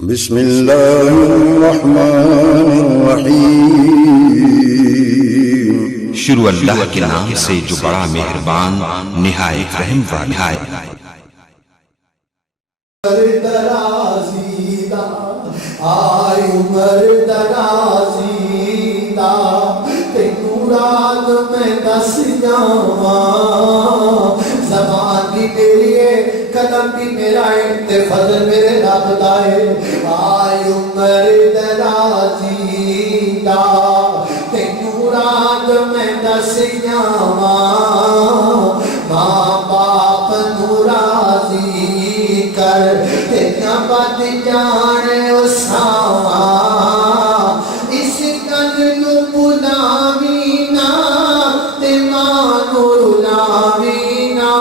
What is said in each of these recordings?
بسم اللہ الرحمن الرحیم۔ شروع اللہ کے نام سے جو بڑا مہربان نہایت رحم والا ہے۔ آئی عمر درازی دا تینوں رات میں دس جاواں، زبان بھی میری ہے قدم بھی میرا ہے تے فضل میرے رب دا ہے۔ آئی عمر درازی دا تینوں رات میں دس جاواں، ماں باپ نوں راضی کر تیریاں بد جانے اس گل نو بلاوی نا تے ماں نو رلاوی نا،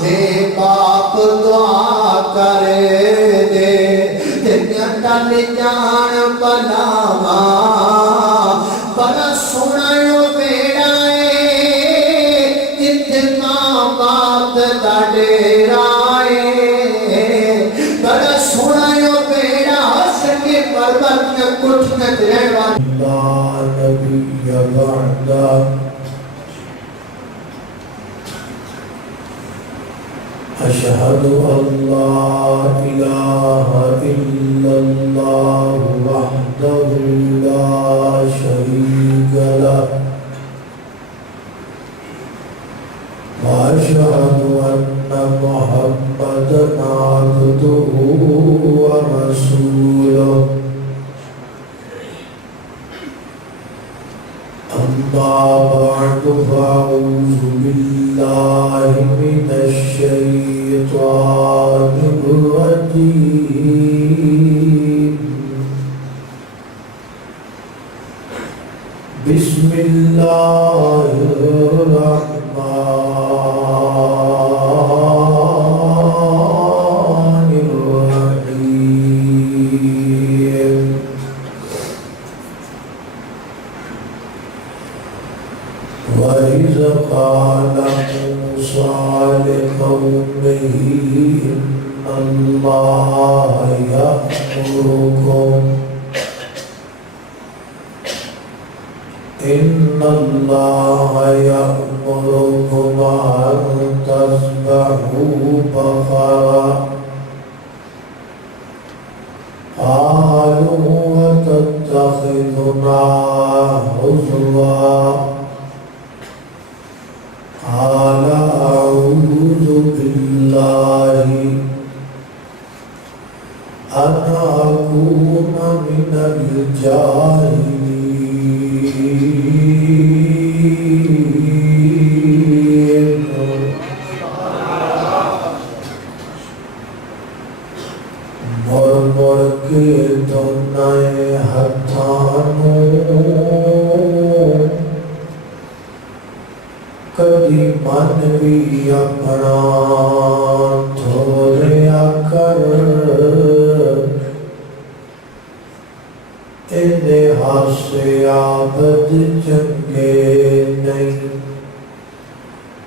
جے باپ دعا کرے دے تیریاں ٹل جان بلاواں، بڑا سونا او بیڑا اے جتھے ماں باپ دا ڈیرا اے، بڑا سونا او بیڑا سکے پربت میں کٹھ میں رہوا لا نبی بعدا۔ اشہد ان لا الہ الا اللہ وحدہ لا شریک لہ، واشہد ان محمدا عبدہ ورسولہ۔ اما بعد فاعوذ باللہ من الشیطان الرجیم، بسم اللہ الرحمن الرحیم۔ وَإِذْ قَالَ مُوسَىٰ لِقَوْمِهِ إِنَّ اللَّهَ يَأْمُرُكُمْ أَن تَذْبَحُوا بَقَرَةً، قَالُوا أَتَتَّخِذُنَا هُزُوًا، قال أعوذ بالله أن أكون من الجاهلين۔ مر مر کے دونائے ہتھانوں کدی من بھی اپنا دھولیا کر، اینے ہاسے عابد چنگے نہیں،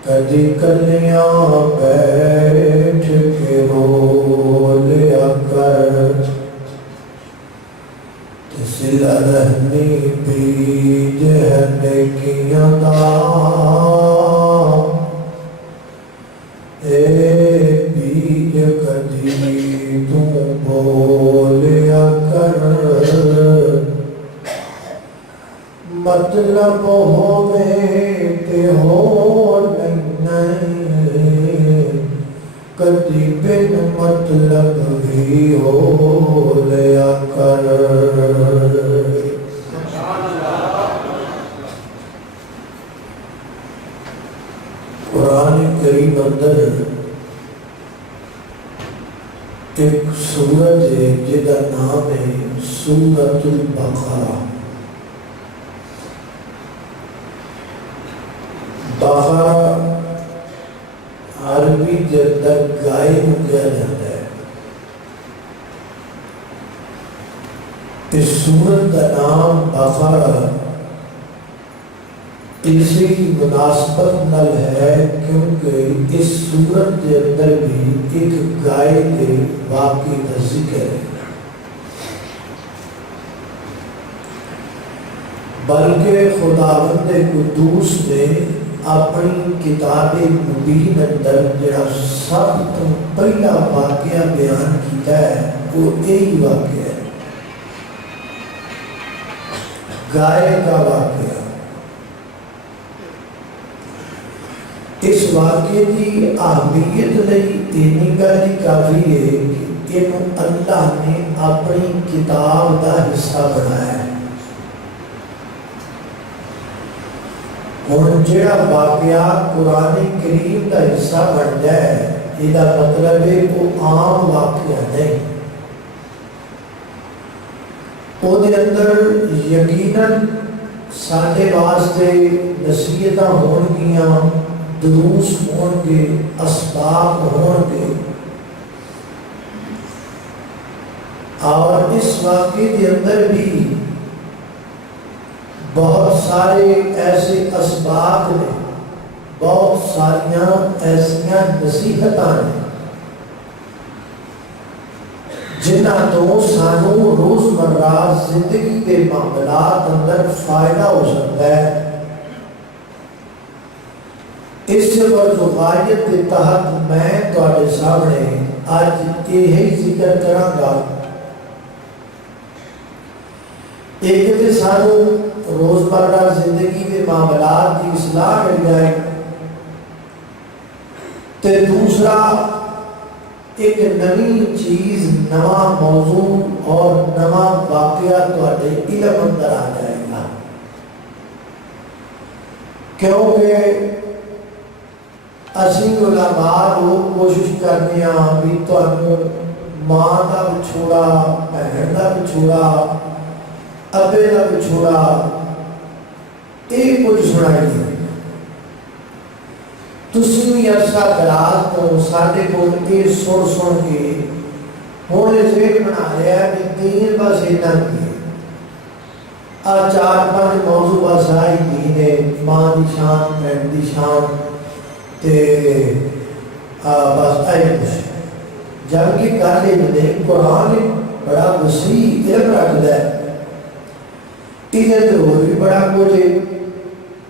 کدی کلیاں بیٹھ کے رو لیا کر، صلہ رحمی بیج ہے نیکیاں دا، اے بیج کدی تو بولیا کر، مطلب ہووے تے ہو نہیں، کدی بن مطلب بھی ہو لیا کر۔ قرآن کریم اندر ایک سورت ہے جدا نام ہے سورت البقرہ۔ بقرہ عربی جدہ گائے کو کیا جاتا ہے۔ اس سورت کا نام بقرہ اسی مناسبت نل ہے کیونکہ اس صورت کے اندر بھی ایک گائے کے واقعے کا ذکر ہے، بلکہ خداوند قدوس نے اپنی کتاب مبین اندر جڑا سب تو پہلا واقعہ بیان کیتا ہے وہ یہی واقعہ ہے، گائے کا واقعہ۔ اس واقعے کی اہمیت لئی اینی گل کافی ہے کہ یہ اللہ نے اپنی کتاب کا حصہ بنایا ہے۔ ہوں جڑا واقعہ قرآن کریم کا حصہ بن جائے یہ مطلب ہے وہ عام واقعہ نہیں، وہ اندر یقیناً سارے واسطے نصیحتاں ہون گیاں، دروس ہون گے، اسباب ہون گے، اور اس واقعے کے اندر بھی بہت سارے ایسے اسباب نے، بہت ساریاں ایسیاں نصیحتاں نے جنہاں تو سانو روزمرہ زندگی کے معاملات اندر فائدہ ہو سکتا ہے۔ اس غایت کے تحت میں تواڈے سامنے آج یہی ذکر کراں گا۔ ایک تو سانو روزمرہ زندگی کے معاملات کی اصلاح مل جائے، تے دوسرا ایک نئی چیز، نواں موضوع اور نواں واقعہ تواڈے علم اندر آ جائے گا، کیونکہ اسی علماء لوگ کوشش کرنے ہاں بھی تانوں ماں کا بچھوڑا، بہن کا بچھوڑا، ابے کا بچھوڑا یہ کچھ سنائیے۔ تسی بھی عرصہ دراز تو سارے کو یہ سن کے ہوں ذہن بنا لیا کہ دین بس اتنا کی چار پانچ موضوع بس آئی دین ہے، ماں دی شان، بہن دی شان تے بس آئی کچھ، جبکہ گل نہیں، قرآن بڑا وسیع علم رکھتا ہے، یہ ضرور بھی بڑا کچھ ہے،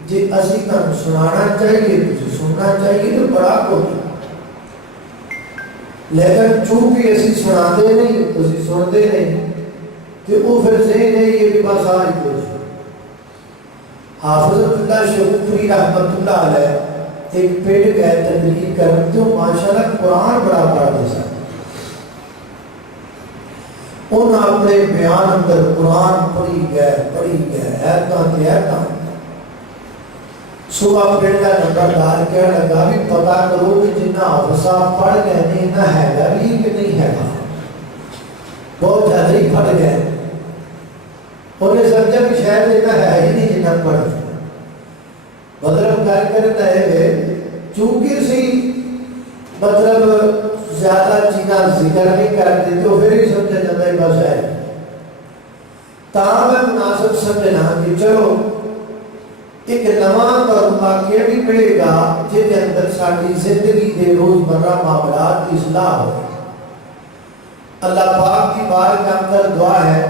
جی اسی تمہیں سنانا چاہیے، تجھے سننا چاہیے تو بڑا کچھ، لیکن چونکہ اسی سناتے نہیں، تسی سنتے نہیں، تو وہ پھر ذہن ہے یہ بھی بس آج کچھ۔ حافظ اللہ شہوتری رحمت اللہ علیہ ایک پیٹ گئے تدریل کرتے ہو، ماشاءاللہ قرآن بڑا پڑھتے سن، ان اپنے بیان اندر قرآن پڑھی گئے ایتاں صبح پیٹ کا نمبردار کہنے لگا بھی پتا کرو کہ جنہ حافظہ پڑھ گئے نہیں نہ ہے گا بھی کہ نہیں ہے گا، بہت زیادہ ہی پڑھ گئے، انہیں سمجھا کہ شاید اتنا ہے ہی نہیں جنہ پڑھ گئے، مطلب کرتا ہے چونکہ سی مطلب زیادہ چیزاں ذکر نہیں کرتے تو پھر ہی سمجھا جاتا ہے بس ہے، تاہم میں مناسب سمجھنا کہ چلو ایک نواں طور واقعہ بھی ملے گا جس کے اندر ساری زندگی کے روزمرہ معاملات کی اصلاح ہو۔ اللہ پاک کی بارگاہ کے اندر دعا ہے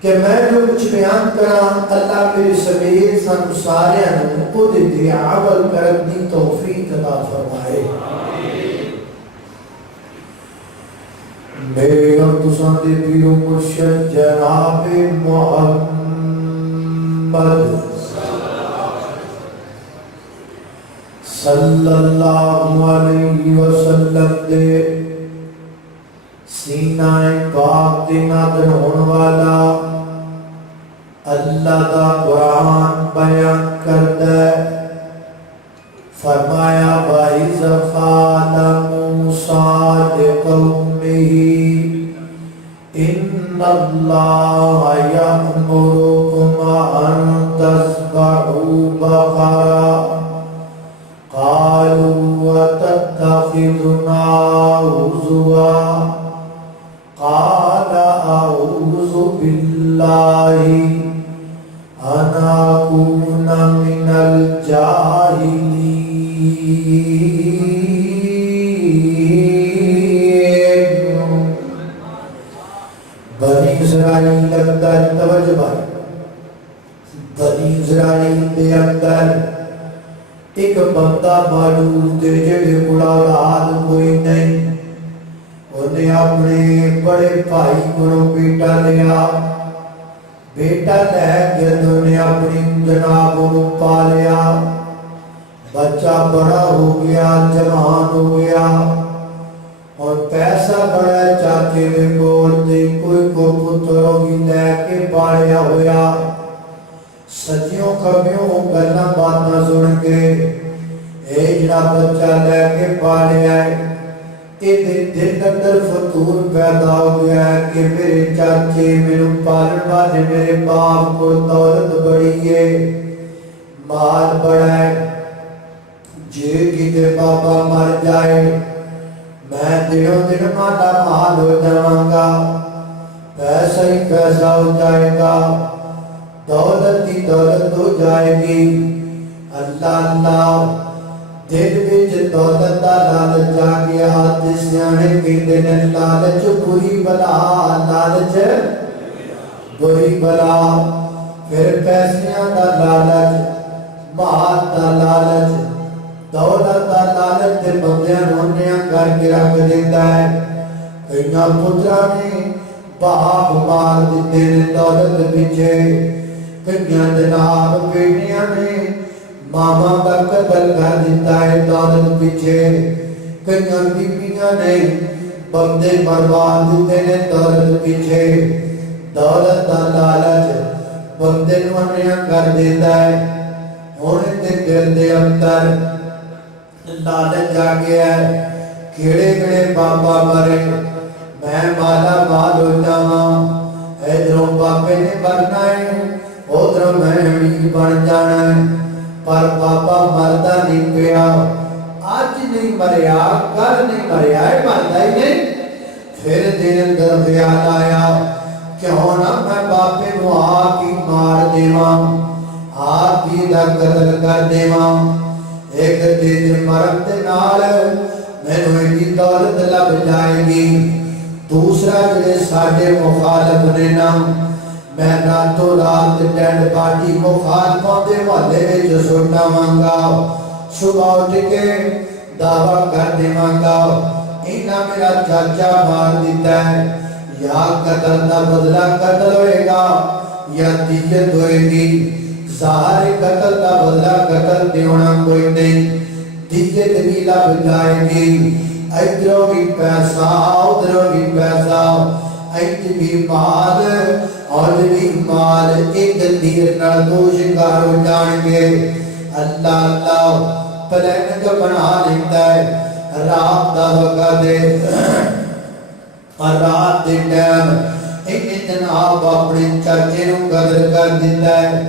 کہ میں جو کچھ بیان کراں اللہ میرے سمیت سن سارے کو دے عمل کرن دی توفیق عطا فرمائے۔ میرے اور تساں دے پیر و مرشد جناب محمد صلی اللہ علیہ وسلم دے سینہ پاک دے نادر ہون والا اللہ دا قرآن بیان کرتا ہے، فرمایا وَإِذْ قَالَ مُوسَىٰ لِقَوْمِهِ إِنَّ اللَّهَ يَأْمُرُكُمْ أَن تَذْبَحُوا بَقَرَةً قالوا وتتخذنا هزوا قال أعوذ بالله أن أكون بنی اسرائیل اندر توجہ بھائی، بنی اسرائیل دے اندر ایک بندہ موجود ہے جڑے کولا اولاد کوئی نہیں، انہیں اپنے بڑے بھائی کو بیٹا لیا، بیٹا لے کے انہیں اپنی جناب کو پالیا، بچہ بڑا ہو گیا، جوان ہو گیا، اور پیسہ بڑا چاچے دے کول تے کوئی کو پتر بھی لے کے پالیا ہویا، سچیوں کبھیوں گلاں باتاں سن کے اے جڑا بچہ لے کے پالیا ہے، یہ دل اندر فتور پیدا ہو گیا ہے کہ میرے چاچے میرے پالن والے میرے باپ کو دولت بڑی ہے، مال بڑا ہے، جے کتے بابا مر جائے میں دنوں دن مالا مال ہو جاؤں گا، پیسہ ہی پیسہ ہو جائے گا، دولت ہی دولت ہو جائے گی۔ اللہ اللہ دل وچ دولت دا لالچ آ گیا، تے سیانے کہندے نے لالچ بری بلا، لالچ بری بلا، پھر پیسیاں دا لالچ، مال دا لالچ، دولت دا لالچ تے بندیاں نونیاں کر کے رکھ دیتا ہے۔ کئیاں پتراں نے باپ مار دیتے نے دولت پیچھے، کئیاں جناب بیٹیاں نے ماما کا قتل کر دیتا ہے دولت پیچھے، کئیاں بیبیاں نے بندے مروا دیتے نے دولت پیچھے۔ دولت دا لالچ بندے نونیاں کر دیتا ہے، ہونے تے دل دے اندر لالچ آ گیا ہے، کیڑے کیڑے بابا مرے میں مالا مال ہو جاواں، ادھروں بابے نے مرنا ہے ادھروں میں امیر بن جانا ہے، پر بابا مردا نہیں پیا، آج نہیں مریا کل نہیں مریا ہے، مردا ہی نہیں۔ پھر دل اندر خیال آیا کیوں نہ میں باپے نو آپ ہی مار دیواں، آپ ہی دا قتل کر دیواں، ایک دن مرن دے نال مینوں ایڈی دولت لب جائے گی۔ دوسرا جڑے ساڈے مخالف نے نا، میں راتوں رات ڈیڈ باڈی مخالفاں دے محلے وچ سٹاواں گا، صبح اٹھ کے دعویٰ کر دیواں گا انہاں میرا چاچا مار دیتا ہے، یا قتل دا بدلہ قتل ہوئے گا یا دیت ہوئے گی، ظاہر قتل دا بدلہ قتل دیونا کوئی نہیں، دیت بھی لب جائے گی، ادھروں بھی پیسہ ادھروں بھی پیسہ، ادھر بھی مال اور بھی مال، ایک تیر نال دو شکار ہو جائیں گے۔ اللہ اللہ پلان جو بنا لیتا ہے، رات دا وقت دے اور رات دے ٹائم ایک جناب اپنے چاچے نو قدر کر دیتا ہے،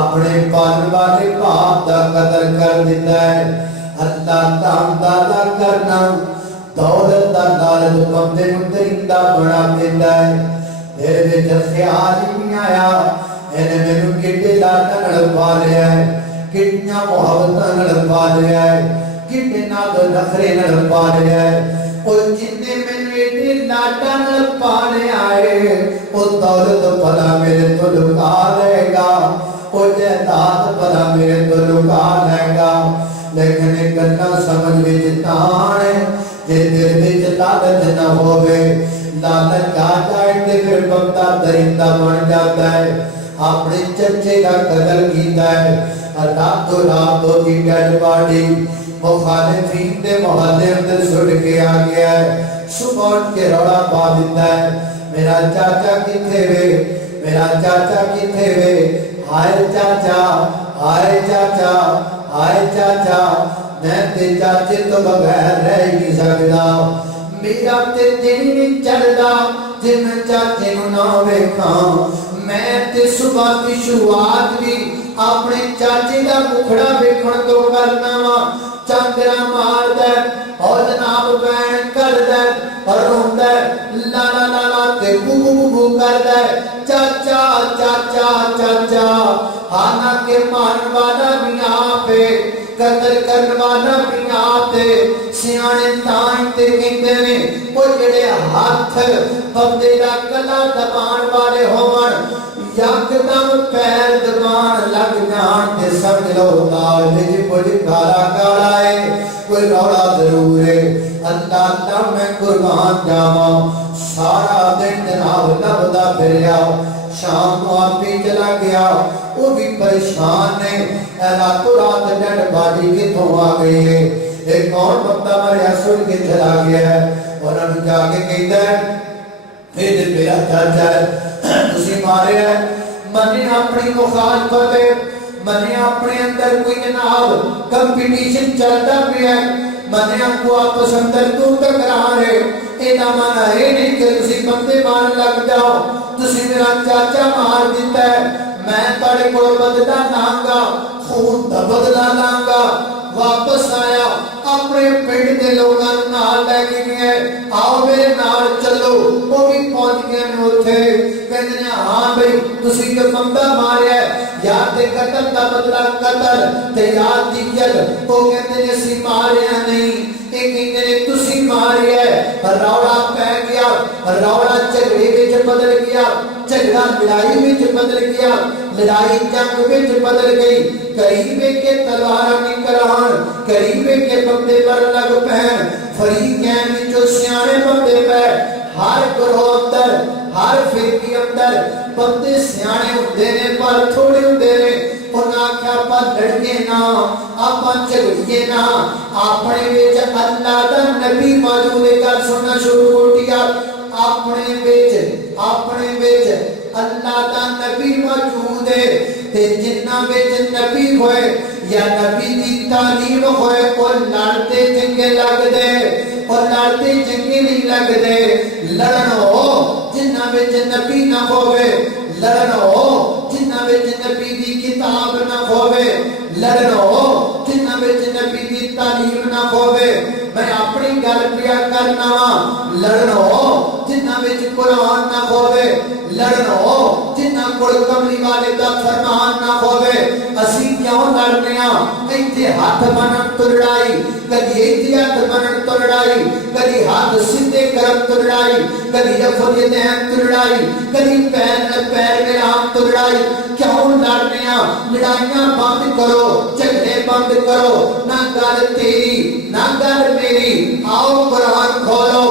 اپنے پال والے باپ دا قدر کر دیتا ہے۔ اللہ تعالیٰ کرنا دولت دا لالچ بندے نو درندہ بنا دیتا ہے، میرے وچ خیال ہی نہیں آیا اینے مینوں کڈے لاڈاں نال پالیا ہے، کتنیاں محبتاں نال پالیا ہے، کتنے ناز نخرے نال پالیا ہے، اور جتنے مینوں ایڈے لاڈاں نال پالیا ہے او دولت بھلا میرے تو لکا لے گا، او جائیداد بھلا میرے تو لکا لے گا، لیکن ایک گلاں سمجھ وچ تان ہے جے دل وچ لالچ نہ ہووے، لالچ آ جائے تے پھر بندہ درندہ بن جاتا ہے۔ اپنے چچے کا قتل کیتا ہے، راتوں رات دی ڈیڈ باڈی مخالفین دے محلے اندر سٹ کے آ گیا ہے، صبح اٹھ کے روڑا پا دیتا ہے میرا چاچا کتھے وے، میرا چاچا کتھے وے، ہائے چاچا ہائے چاچا ہائے چاچا، میں تے چاچے تو بغیر رہ ہی نہیں سکدا، میرا تے دل نہیں چڑھدا جے میں چاچے نو نہ ویکھاں، میں تے صبح دی شروعات بھی اپنے چاچے دا مکھڑا ویکھن تو کرنا وا، چانگرا مار دے اور جناب بین کر دے اور روندا لا لا لا لا تے بو بو بو کر دے، چاچا چاچا چاچا، حالانکہ مارن والا بھی آپ ہے، قتل کر کرنے والا پیاتے سیانے تائیں تے کہتے نے وہ جڑے ہاتھ بندے دا کلا دبان والے ہون یکدم پیر دبان لگ جان تے سمجھ لو نال وچ کچھ کالا کالا ہے کوئی روڑا ضرور ہے اللہ اللہ میں قربان جاواں سارا دن جناب لبدا پھریا شام کو آپ بھی چلا گیا وہ بھی پریشان نے راتوں رات ڈیڈ باڈی کتوں آ گئی ہے ایک اور بندہ مریا سن کے چلا گیا ہے اور انہوں جا کے کہتا ہے یہ میرا چاچا ہے تسی مارے ہے میں نے اپنی مخالفت ہے میں نے اپنے اندر کوئی جناب کمپٹیشن چلتا بھی ہے میں نے آپ کو آپس اندر تو ٹکرا رہے اینا مانا ہے نہیں کہ تسی بندے مار لگ جاؤ تسی میرا چاچا مار دیتا ہے میں تاڑے کو بدلا نانگا خون دا بدلا نانگا واپس آیا اپنے پنڈ دے لوگاں نال لے کے گئے آؤ میرے نال چلو وہ بھی پہنچ گئے میں تھے کہتے ہیں ہاں بھئی تسی جو بندہ ماریا ہے یاد دے قتل دا بدلا قتل تے یاد دیجل وہ کہتے ہیں سی ماریا نہیں ایک نے تسی ماریا ہے روڑا پہ گیا روڑا جھگڑے وچ بدل گیا جھگڑا لڑائی وچ بدل گیا لڑائی جنگ وچ بدل گئی قریبے کے تلوار نکلان قریبے کے بندے پر لگ پہن فریقین وچوں سیانے بندے پہ ہر گروہ اندر ہر فرقے اندر بندے سیانے ہوندے نے پر تھوڑے ہوندے نے انہاں کیا پا لڑکے نا آپا جھگڑیے نا اپنے وچ اللہ دا نبی موجود کر سننا شروع ہوٹیا اپنے وچ اللہ دا نبی موجود ہے تے جنہ وچ نبی ہوئے یا نبی دی تعلیم ہوئے اور لڑتے چنگے لگ دے اور لڑتے چنگے نہیں لگ دے لڑن ہو جنہ وچ نبی نہ ہوئے لڑن ہو جنہ وچ نبی دی کتاب نہ ہوئے لڑن ہو جنہ وچ نبی دی تعلیم نہ ہوئے میں اپنی گل پیا کرنا لڑن ہو جنہ وچ قرآن نہ ہوئے لڑن ہو جنہ کول کملی والے دا فرمان نہ ہوئے اسی کیوں لڑنے ایتھے ہاتھ بنن تو لڑائی کدی ایتھے ہاتھ بنن تو لڑائی کدی ہاتھ سیدھے کرن تو لڑائی کدی افضل دین تو لڑائی کدی پیر میں رام تو لڑائی کیوں لڑنے لڑائیاں بند کرو جھگڑے بند کرو نہ گل تیری نہ گل میری آؤ قرآن کھولو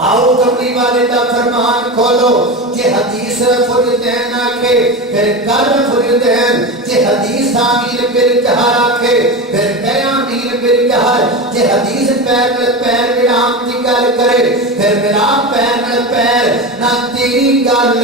آؤ کملی والے دا فرمان کھولو جے حدیث فرجدین آکھے پھر کر فرجدین جے حدیث آمین پھر جہر آکھے پھر بیامین پھر جہر جے حدیث پیر میرام کی گل کرے پھر میرا پیر نہ تیری گل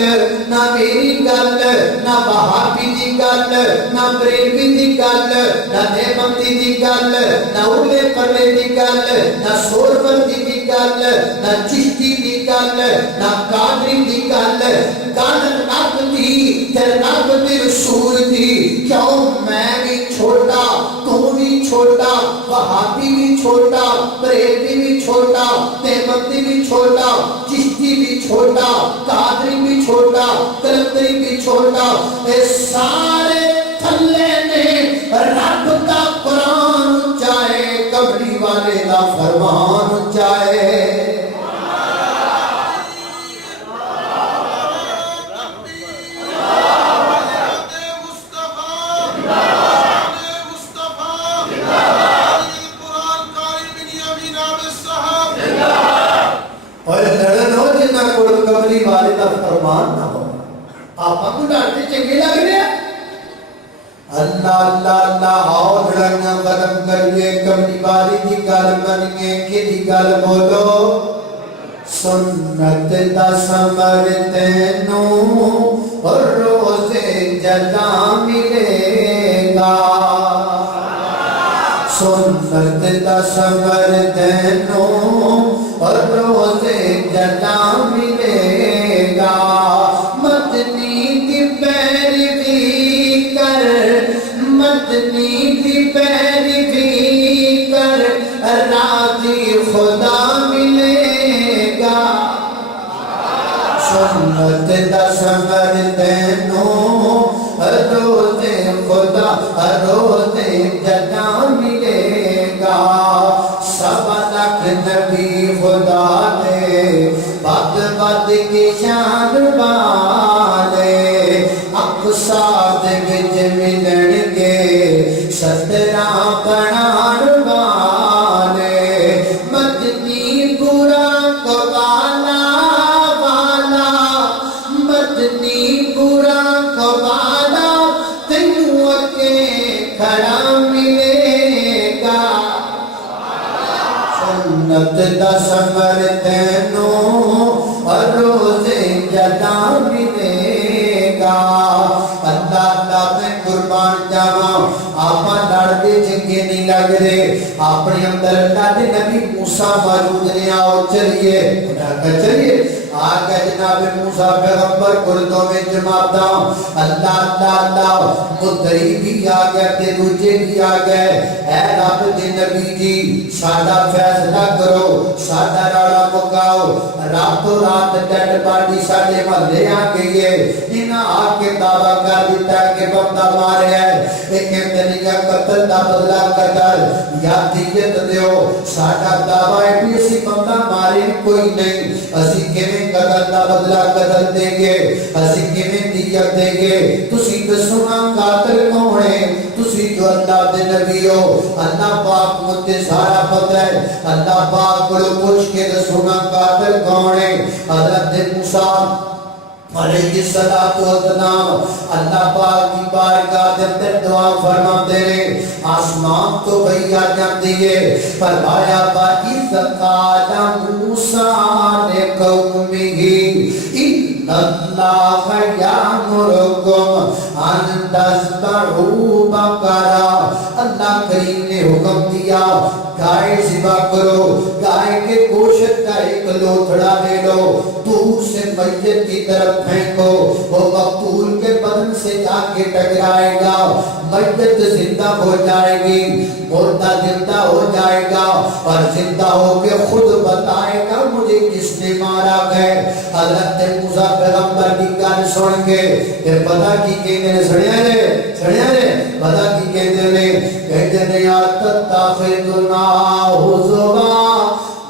نہ میری گل نہ وہابی دی گل نہ بریلوی دی گل نہ دیوبندی دی گل نہ اولے پرلے دی گل نہ سوربندی دی گل نہ چشتی دی گل نہ قادری دی گل رب دی تے رب دے رسول دی کیوں میں بھی چھوٹا تو بھی چھوٹا وہابی بھی چھوٹا بریلوی بھی چھوٹا دیوبندی بھی چھوٹا چشتی بھی چھوٹا قادری بھی چھوٹا کلندری بھی چھوٹا اے سارے تھلے نے رب کا قرآن چاہے کملی والے دا فرمان چاہے والے کا فرمان نہ ہو آپ کو ڈانٹے چنگے لگ رہے ہیں اللہ اللہ اللہ آؤ لڑائیاں ختم کریے کملی والی دی گل بنیے کہ دی گل بولو سنت دا سمر تینوں اور روز جزا ملے گا سنت دا سمر تینوں اور روز جزا ملے گا مدنی کی پیروی کر مدنی کی پیروی کر راضی خدا ملے گا سنت دا سمر تینوں روز خدا روز جزا ملے بد کے شان والے اقصا دے وچ ملن گے ستراں بنان والے مدنی برا کو والا والا مدنی برا کو والا تینوں اگے کھڑا ملے گا سنت دا سفر تینوں روزے جدا ملے گا اللہ اللہ میں قربان جاواں آپا لڑتے چنگے نہیں لگ رہے اپنے اندر اللہ دے نبی موسیٰ موجود نے آؤ چلیے چلیے آگے جناب موسیٰ پیغمبر کردوں میں جماعتا اللہ اللہ اللہ مدعی بھی آگئے تے دوجے بھی آگئے اے رب دے نبی جی سادہ فیصلہ کرو سادہ راڑا مکاؤ رات و رات ڈیڈ باڈی ساڑے محلے آگئی ہے انہاں آگے دعویٰ کر دیتا ہے کہ بندہ مارے ہے ایک امتنی کا قتل دا بدلہ قتل یا دیت دیو سادہ دعویٰ ہے بھی اسی بندہ مارے کوئی نہیں اسی کیویں قتل دا بدلہ قتل دیں گے اسی کیویں دیت دیں گے تسی دسونا قاتل کون ہے تسی جو اللہ دے نبی ہو اللہ پاک مجھے سارا پتہ ہے اللہ پاک بڑو پوچھ کے دسونا قاتل کون ہے حضرت موسیٰ علیہ السلام اللہ پاک کی بارگاہ دے اندر دعا فرما دے رہے آسمان تو بھیا جاندی ہے فرمایا وَإِذْ قَالَ مُوسَىٰ لِقَوْمِهِ إِنَّ اللَّهَ يَأْمُرُكُمْ أَن تَذْبَحُوا بَقَرَةً اللہ کریم نے حکم دیا گائے ذبح کرو گائے کے گوشت کا ایک لوتھڑا لے لو دور سے میت کی طرف پھینکو وہ مقتول کے بدن سے جا کے ٹکرائے گا میت زندہ ہو جائے گی مردہ زندہ ہو جائے گا اور زندہ ہو کے خود بتائے گا مجھے کس نے مارا گئے حضرت موسیٰ پیغمبر کی گل سن کے یہ پتہ کی کہنے نے سڑیا رے پتہ کی کہتے نے یا تتخذنا حزوا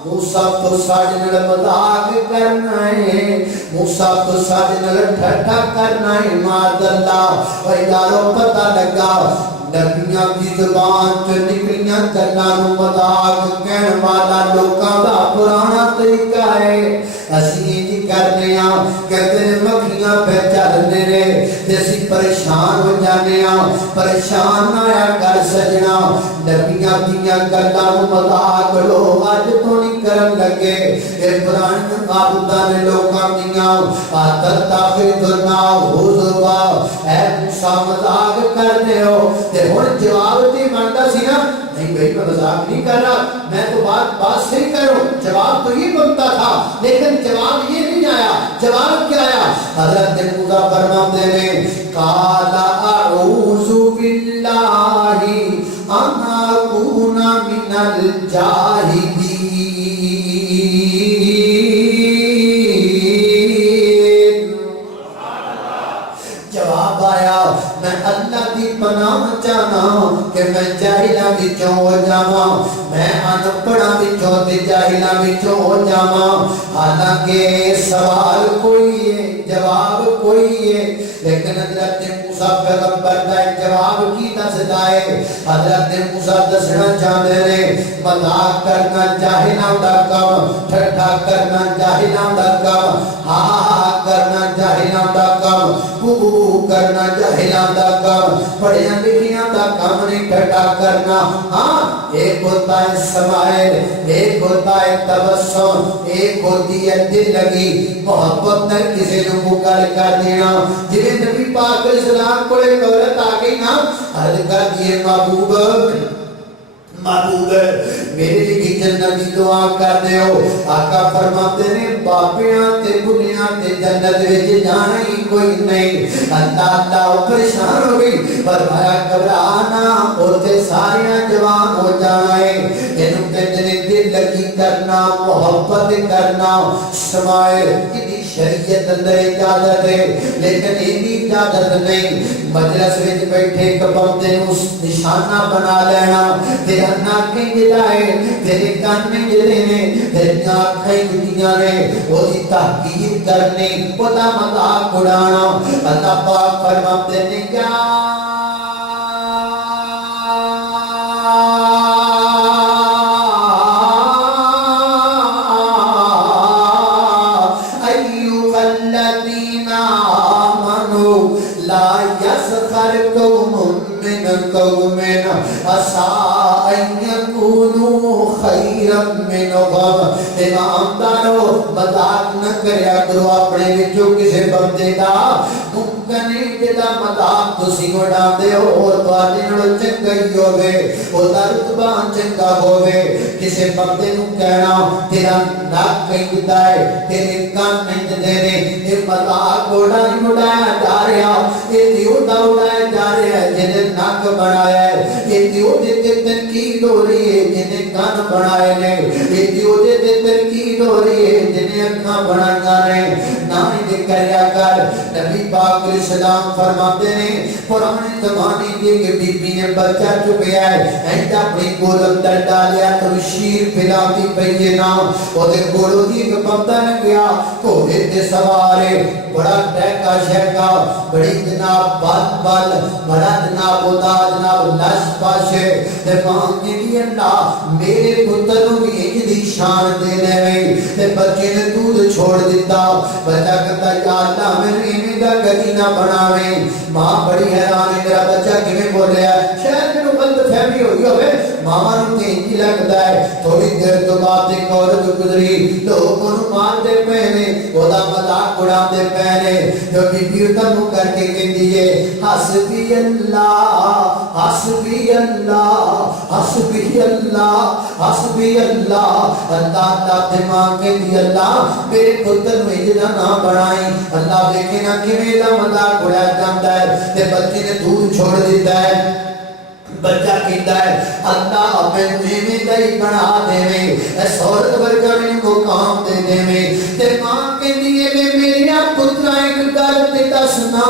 موسیٰ تو ساڑھے نل مذاق کرنا ہے موسیٰ تو ساڑھے نل ٹھٹھا کرنا ہے ماد اللہ ویداروں پتہ لگا نبیاں کی زبان جو نکلیاں کرنا مذاق کہن والا لوکاں دا پرانا طریقہ ہے اسی جی کرنے ہیں کہتے ہیں مکھیاں پہ چلنے رہے جیسی پریشان ہو جانے ہیں پریشان آیا کر سجنا نبیاں دیاں کرنا مذاق لوگ آج تو نہیں کرن لگے ابراہیم معبودان لوگاں دیاں آتت تاخیر دھرنا حضوا اے موسیٰ مذاق کرنے ہو تے ہون جواب دی مانتا سی نا نہیں بھئی میں مذاق نہیں کر رہا میں تو بات صحیح کروں جواب تو یہ بنتا تھا لیکن جواب یہ نہیں آیا جواب کیا آیا حضرت موسیٰ فرماتے ہیں قال اعوذ باللہ ان اکون من الجاہلین جواب آیا میں اللہ دی پناہ چاہنا کہ میں جاہلہ بچوں ہو جاواں میں انپڑھا بچوں تے جاہلہ بچوں ہو جاواں حالانکہ سوال کوئی ہے جواب کوئی ہے لیکن حضرت موسیٰ پیغمبر دا جواب کی دسدا ہے حضرت موسیٰ دسنا چاہتے ہیں مذاق کرنا جاہلاں دا کم ٹھٹھا کرنا جاہلاں دا کم ہاں کرنا جاہلاں دا کم کرنا جاہلاں دا کم پڑھیاں لکھیاں دا کم نہیں ٹھٹھا کرنا ہاں ایک ہوتا ہے سمائل ایک ہوتا ہے تبسم ایک ہوتی ہے دل لگی محبت نہ کسی نے مکر کر دینا جنہیں نبی پاک اسلام کو ایک عورت آگئی نا عرض کر دیئے محبوب میرے لیے جنت کی دعا کر دے ہو آقا فرماتے نے باپیاں تے بنیاں تے جنت وچ جانا ہی کوئی نہیں اللہ پریشان ہو گئی فرمایا گھبرانا اور تے ساریاں جوان ہو جانا ہے انہوں کہتے نے دل لگی کرنا ملنا محبت کرنا اسماعیل کی شریعت اندر اجازت ہے لیکن یہ بھی اجازت نہیں مجلس وچ بیٹھے ایک بندے نو نشانہ بنا لینا تیرا ناک کنج جائے تیرے کان کنج دینے تیرے آنکھیں کھٹیاں نے وہ دی تحقیر کرنی وہ دا مذاق اڑانا اللہ پاک فرماتے نے کیا قوم عسى أن يكونوا خيرا منهم ایماندارو مذاق نہ کریا کرو اپنے وچوں کسی بندے دا ممکن ہے جدا مذاق تسی اڑاندے ہو اور تواڈے نال چنگا ہی ہوے اودا رتبہ چنگا ہوے کسی بندے نوں کہنا تیرا ناک کنجدا ہے تیرے کان کنجدے نے اے مذاق اڑایا جا رہا اے دیوتا اڑایا جا رہا ہے جنے ناک بنایا ہے یہ دیوتے تے تنقید ہو رہی ہے جنے کان بنائے نے یہ دیوتے تے تنقید ہو رہی ہے جنے اکھاں بنایا نے نہ ہی کریا کر نبی پاک علیہ السلام فرماتے ہیں پرانے زمانے کے کہ بی بی نے بچہ چکیا ہے اینڈ اپنی گول اندر ڈالیا تو شیر پھلاتی پئی نا اور گولو دی ایک بندہ نے گیا گھوڑے تے سوارے بڑا ٹیکا شیکا بڑی جناب بال بڑا جناب ہوتا جناب لش پاشے تے مانگے دی اللہ میرے پتر نو بھی ایک دی شان دے لے تے بچے نے دودھ چھوڑ دیتا بچہ کہتا یا اللہ میں ایویں دا کدی نہ بناویں ماں بڑی حیران ہے میرا بچہ کیویں بولیا شاید مینوں غلط فہمی ہوئی ہوے ماما نو تے انج لگدا ہے تھوڑی دیر تو بعد ایک عورت گزری لوگوں نو مار دے پے نے اودا مذاق اڑا دے پے نے جو بی بی تنو کر کے کہندی ہے حسبی اللہ حسبی اللہ حسبی اللہ حسبی اللہ اللہ دماغ کے دی اللہ میرے پتر میں جدا نہ بنائی اللہ دیکھے نا کیویں دا مذاق اڑایا جاندا ہے تے بچے نے دودھ چھوڑ دیتا ہے بچہ کہتا ہے اللہ میں ایویں دا ہی بنا دیویں اس عورت ورگا مینوں مقام دے دیویں تے ماں کہندی ہے میرا پتر ایک گل تے دسنا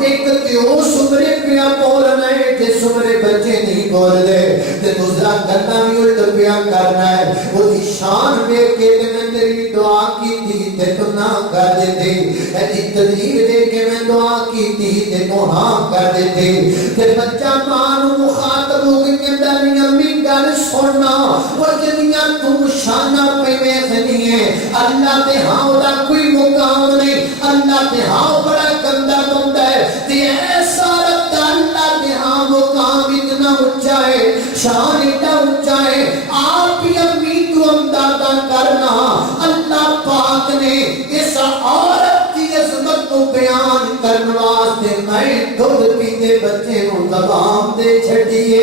ایک تے او سمرے پیا بولنا ہے تے سمرے بچے نہیں بول دے تے دوسرا گلا وی الٹ پیا کرنا ہے او دی شان ویکھ کے تے میں تیری دعا کیتی تے تو نہ کر دے اے دی تدبیر دے کے میں دعا کیتی تے تو ہاں کر دے تے بچہ ماں نو مخاطب ہو کے کہندا نہیں امی گل سننا او جدیاں تو شاناں پہ ویکھنی ہے اللہ تے ہاں دا کوئی مقام نہیں اللہ تے ہاں بڑا گندا بندہ ہے تے ایسا رب اللہ تے ہاں مقام اتنا اونچا ہے شان اتنا اونچا ہے آپ ہی امی تو اندازہ کرنا اللہ پاک نے اس عورت کی عظمت کو بیان کرنے واسطے میں دودھ پیتے بچے کو زبان دے چھڑیے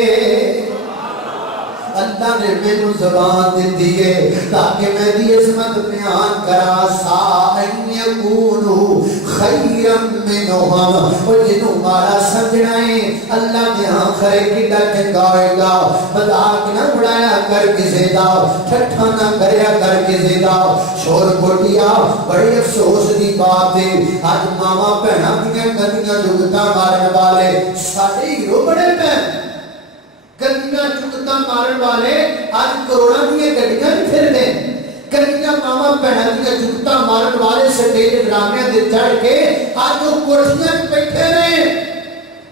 اللہ نے مینوں زبان دیتی ہے تاکہ میں دی عظمت بیان کرا سائن یکونو خیرم منہم اور جنہوں مارا سمجھنا ہے اللہ نے آخر کتا چنگائے گا مذاق نہ اڑایا کر کسی دا ٹھٹھا نہ کریا کر کسی دا شور بوٹیا بڑی افسوس دی بات ہے آج ماما پہنا دیا گدیاں جگتا مارن والے ساڑے ہیرو بڑے پہن گلیاں چکتا مارن والے آج کروڑا دیئے گلیاں بھی پھر دیں گلیاں ماما پہنا دیئے چکتا مارن والے سٹیج ڈرامیاں دے چڑھ کے آج وہ کرسیاں بیٹھے رہے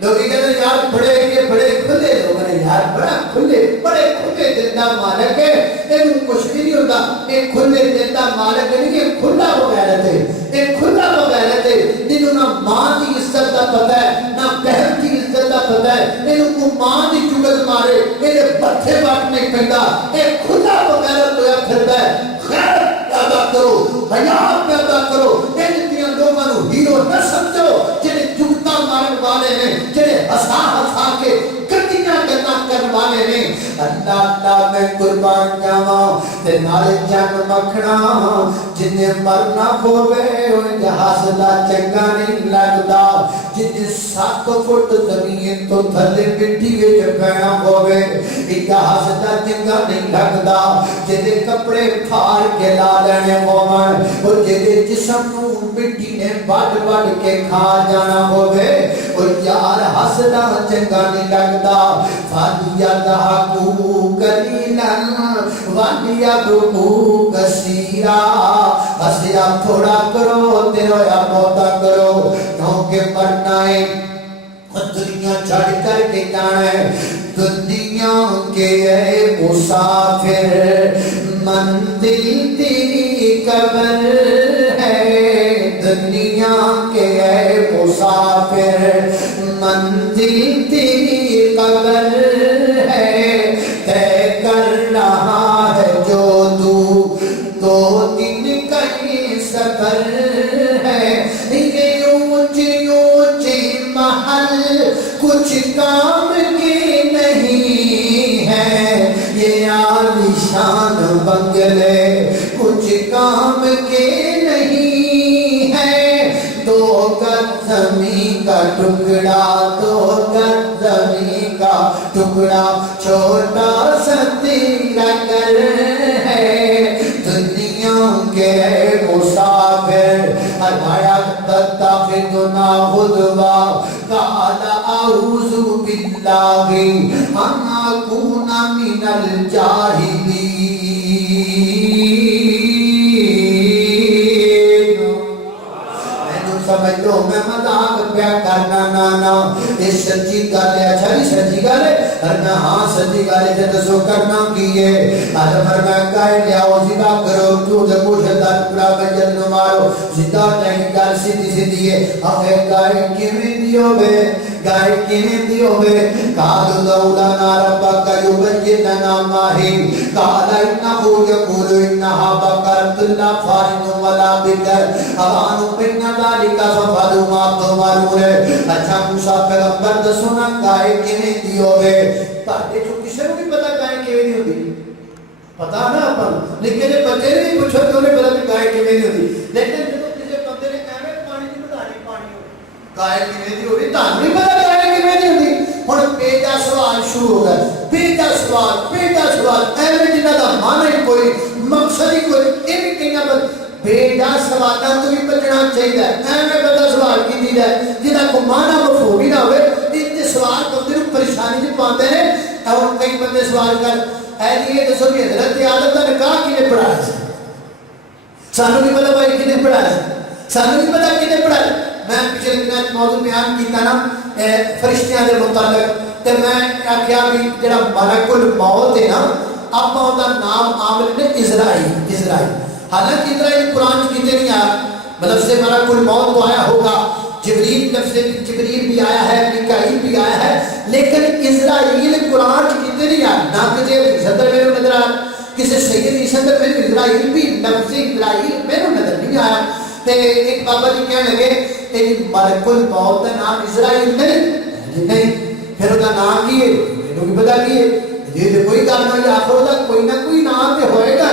لوگی کہتے ہیں یار بڑے کھلے لوگ ہیں یار بڑے کھلے زندہ مالک ہے انہوں کچھ بھی نہیں ہوتا ایک کھلے زندہ مالک نہیں کہ کھلا بغیرت ہے ایک کھلا بغیرت ہے جنہوں نہ ماں دی عزت دا پتہ ہے نہ بہن دی عزت دا پتہ ہے انہوں کو ماں دی چگت مارے انہیں بچے بات نہیں پہندا ایک کھلا بغیرت ہویا پھردا ہے خیر پیدا کرو حیات پیدا کرو ان دیاں لوگوں نو ہیرو نہ سمجھو جنہیں چگتا مارن والے ہیں جنہیں ہسا کے کتیاں گنا کرن والے ہیں اللہ میں قربان جاواں تے نال جن مکھنا جنہیں مرنا ہووے ان جہاز دا چنگا نہیں لگدا جنہیں 7 فٹ زمین تو تھلے مٹی وچ پینا ہووے جہاز دا چنگا نہیں لگدا جدے کپڑے پھاڑ کے لا لینے ہوون اور جدے جسم نو مٹی نے بڑھ بڑھ کے کھا جانا ہوے اور یار ہسدا چنگا نہیں لگدا فادیا دہو قلیلا وادیا بو کثیرا ہسیا تھوڑا کرو تے رویا بہتا کرو کیونکہ مرنا ہے دنیا چھڑ کر کے جانا ہے دنیا کے اے مسافر منزل تیری قبر ہے دنیا کے اے مسافر منزل تیری قبر ہے طے کر رہا ہے جو تو دو دن کا یہ سفر ہے یہ اونچی اونچی محل کچھ کام کے نہیں ہے یہ عالیشان بنگلے کچھ کام کے نہیں ہے دو گز زمین کا ٹکڑا دو گز زمین کا ٹکڑا چھوٹا سا تیرا گھر ہے دنیا کے مسافر فرمایا تتخذنا ہدوا قال اعوذ باللہ ان اکون من الجاہلین سمجھ لو میں مذاق پیا کرنا نانا یہ سچی گل ہے اچھا نہیں سچی گل ہے ارنا ہاں سچی گل ہے جب سو کرنا کیے آج فرمایا کہے لیاؤ زبا کرو تو دے پوچھتا ٹکڑا بجل نو مارو زدہ نہیں گل سیدھی سیدھی ہے آخر گائے کیویں دیو بے گائے کیویں دیو بے قالوا لولا ربک یبین لنا ما ہی قال انه یقول انها بقرۃ لا فارض ولا بکر اوان بین ذلک ففعلوا ما تؤمرون اچھا موسیٰ پیغمبر دسو نا گائے کیویں دیو بے تاکہ جو کسی کو بھی پتہ گائے کیویں دی ہوندی پتہ نہ اپن لیکن بچے نے پوچھو تو انہیں پتہ کہ گائے کیویں دی ہوندی لیکن جب کسی بندے نے ایویں پانی دی بدھانی پانی ہو گائے کیویں دی ہوندی تانوں نہیں پتہ گائے کیویں دی ہوندی ہن پیدا سوال شروع ہو گیا پیدا سوال ایویں جنہاں دا معنی کوئی مقصد ہی کوئی ایویں کہنا بس بیجا سوالات تو بھی بچنا چاہیے ایویں بندہ سوال کی دی جائے جنہاں کو معنی مفہوم ہی نہ ہوئے اتنے سوال بندے کو پریشانی سے پاتے ہیں اور کئی بندے سوال کر اے لیے دسو کہ حضرت آدم کا نکاح کنے پڑھایا ہے سانو نہیں پتا بھائی کنے پڑھایا ہے سانو نہیں پتا کنے پڑھایا میں پچھلے دن موضوع بیان کیتا نا فرشتیاں دے متعلق تے میں کیا بھی جڑا ملک الموت ہے نا آپ دا نام عامل نے اسرائیل حالانکہ اسرائیل قرآن کیتے نہیں آیا مطلب سے ملک الموت تو آیا ہوگا جبریل لفظ جبریل بھی آیا ہے میکائیل بھی آیا ہے لیکن اسرائیل قرآن کیتے نہیں آیا نہ کسی صدر میں نظر آیا کسی سید صدر میں اسرائیل بھی لفظ اسرائیل میں نظر نہیں آیا تے ایک بابا جی کہنے لگے کہ ملک الموت کا نام اسرائیل نہیں پھر اس کا نام کی ہے میرے بھی پتا کی ہے یہ کوئی کام نہیں آخر دا کوئی نہ کوئی نام تے ہوئے گا نا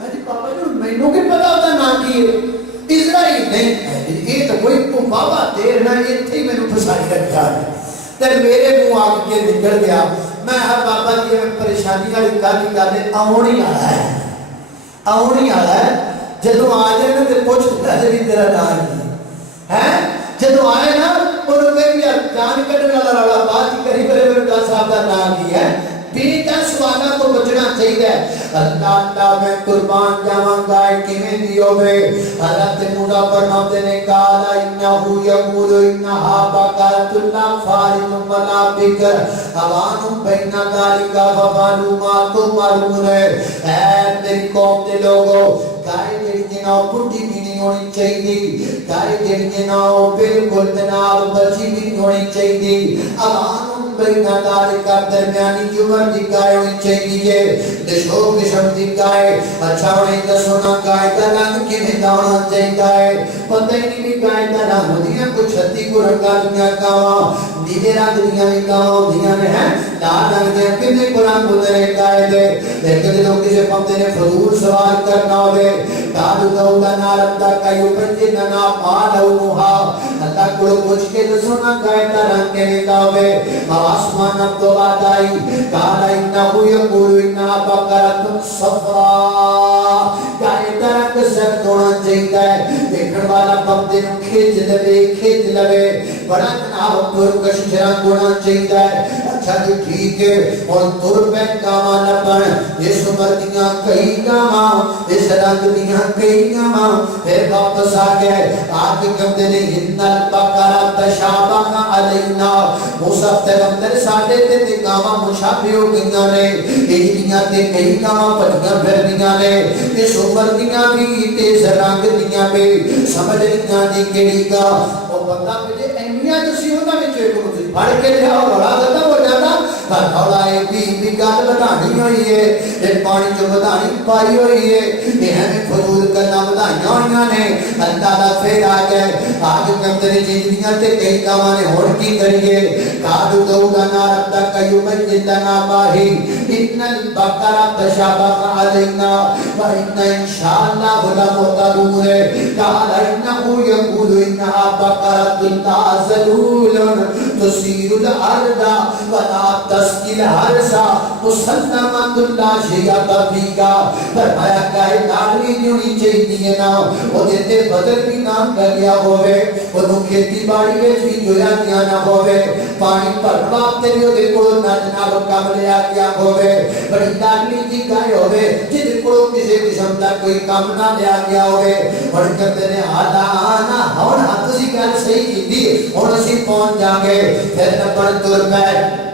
میں جی بابا جی مینوں کی پتا ہوتا نام کی ہے اسرائیل نہیں یہ تو کوئی بابا دیر نہ اتنے ہی مینوں پھسائی رکھا ہے تے میرے منہ آ کے نکل گیا میں ہر بابا جی میں پریشانی والی گل کرنے آؤں ہی آیا ہے جدو آ جائے نا تے پوچھ جی تیرا نام ہے جدو آئے نا انہوں نے یار جان کٹنے والا رولا بات کری کرے میرے ڈاکٹر صاحب کا نام کی ہے بیٹا سوالا تو بچنا چاہیے اللہ میں قربان جاواں گائے کیویں دیو بے حضرت موسیٰ فرماتے نے کہا انہو یقول انہا بقرۃ لا فارض ولا بکر اوان بین ذلک ففعلوا ما تؤمرون اے میری قوم کے لوگوں گائے جڑی جناؤ بڈھی بھی نہیں ہونی چاہیے گائے جڑی جناؤ بالکل جناب بچی بھی نہیں ہونی چاہیے اوان بین ذلک درمیانی جمر دی گائے ہونی چاہیے دشو قسم دی گائے اچھا ہوئی دسونا گائے دا رنگ کیویں دانا چاہیے پتہ ہی نہیں گائے دا رنگ ہوندیاں کچھ چھتی کو رنگا دنیا گاواں نیلے رنگ دنیا بھی گاواں ہوندیاں نے ہیں لال رنگ دے کتنے کو رنگ ہوندے نے گائے دے لیکن لوگ کسی بندے نے فضول سوال کرنا ہوئے قالوا لولا نعلم ذاك يبين لنا ما لونها اللہ کو پوچھ کے دسو نا گائے دا رنگ کیویں دا ہوے آسمان تو بات آئی قال انه يقول انها بقرة صفراء گائے دا رنگ سخت ہونا چاہیے دیکھن والا بندے نوں کھچ لوے بڑا جناب پرکش رنگ ہونا چاہیے اچھا جی ٹھیک ہے ہن تر پہ گاواں لبن اس عمر دیاں کئی گاواں اس رنگ دیاں کئی گاواں پھر واپس آ گئے آگے کہتے نے ان البقرہ تشابہ علینا موسیٰ پیغمبر ساڈے تے گاواں مشابہ ہو گئیاں نے ایہدیاں تے کئی گاواں پٹیاں پھردیاں نے اس عمر دیاں بھی تے اس رنگ دیاں بھی سمجھ لیاں دی کیڑی گا او بندہ مجھے اہمیت سی ہونا وچ کو پڑھ کے لیا بڑا ختم ہو جاتا پر تھوڑا ایک بھی گل بتانی ہوئی ہے ایک پانی جو بتانی پائی ہوئی ہے یہ ہمیں فضول کرنا بتائیاں ہوئیاں نے اللہ دا پھر آ گئے آج کمتری جنگیاں تے کئی کاماں نے ہوڑ کی کریے قادو دولنا ربتا قیومجلنا باہی ان البقرہ تشابہ علینا وَإِنَّ انشاءاللہ بلا مہتدون قال انہو یقول انہا بقرۃ ذلول تثیر الارض ولا تسقی الحرث مسلمۃ لا شیء فیہا فرمایا کہ لاڑی ہونی چاہیے نا او تے بدل بھی نہ کریا ہوے اونوں کھیتی باڑی وچ بھی جویا کیا نہ ہوے پانی بھرنا تے بھی اودے کول نہ جناب کم لیا کیا ہوے بڑی لاڑی جی گائے ہوے جس کول کسی قسم دا کوئی کم نہ لیا گیا ہوے ہن کہتے نے ہاں ہن تسی گل صحیح کیتی ہن اسی پہنچ جاں گے پھر نبڑ تر پہ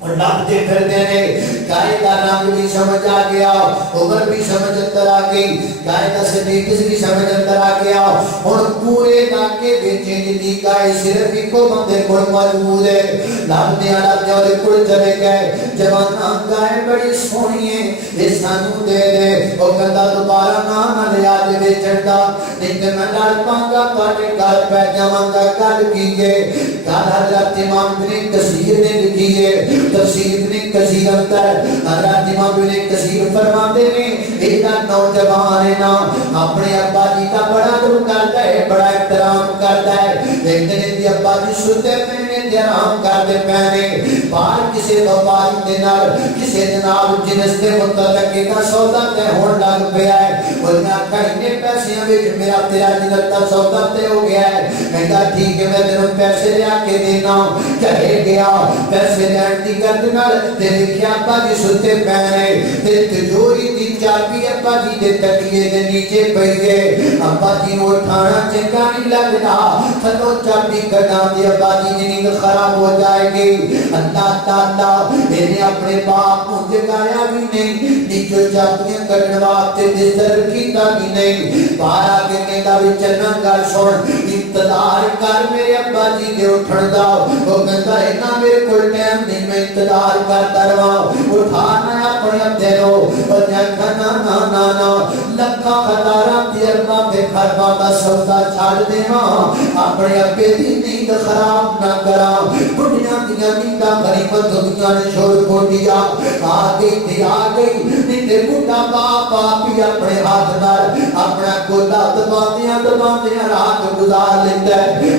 اور لابتے پھر دینے گائے کا رنگ بھی سمجھ آ گیا عمر بھی سمجھ اندر آ گئی گائے کا صدیقس بھی سمجھ اندر آ گیا اور پورے علاقے بیچے جنی گائے صرف ہی کو بندے کو موجود ہے لابتے آڑاتے اور کڑ چلے گئے جوانا گائے بڑی سونی ہے اس سانو دے دے وہ کہتا دوبارہ نہ لیا دے بے چڑھتا نہیں میں لڑ پانگا پاٹے گھر پہ جوانا گل کیجئے کہا حضرت امام بن کثیر نے لکھیے تفسیر ابن کثیر اندر حضرت امام ابن کثیر فرماتے ہیں ایدہ نوجوان ہے نا اپنے ابا جی کا بڑا دل کرتا ہے بڑا احترام کرتا ہے دیکھتے ہیں کہ ابا جی ستے پہنے احترام کرتے پہنے باہر کسی وپاری دینار کسی جناب جنس کے متعلقی کا سودا تے ہون لگ پیا ہے بولنا کہنے پیسے ہمیں میرا تیرا جنت کا سودا تے ہو گیا ہے کہتا ٹھیک ہے میں تیروں پیسے لیا کے دینا کہے گیا پیسے لین دی گردنال تے لکھیا ابا جی ستے پہنے تے تجوری دی چابی ابا جی دے تکیے دے نیچے پہیے ابا جی نو اٹھانا چنگا نہیں لگنا تھلو چابی کٹا دی ابا جی نیند خراب ہو جائے گی اللہ تعالیٰ میرے اپنے باپ کو جگایا بھی نہیں نیچو چابیاں کٹنواتے بستر کیتا بھی نہیں باہر آگے کہتا بھی چلنا گل سن انتظار کر میرے ابا جی دے اٹھن دا وہ کہتا ہے نا میرے کوئی ٹائم نہیں میں انتظار کرتا رہا اٹھانا اپنے ابدے رو اور جنکھنا نا لکھا خطارہ دیرما بے خربہ کا سودا چھاڑ دینا اپنے ابے دی نیند خراب نہ کرا بڑھیاں دیا نیندہ غریبت دنیا نے چھوڑ کو دیا آگئی نیندے بڑھا باپ آپی اپنے ہاتھ نار اپنا کولا دباندیاں رات گزار لیتا ہے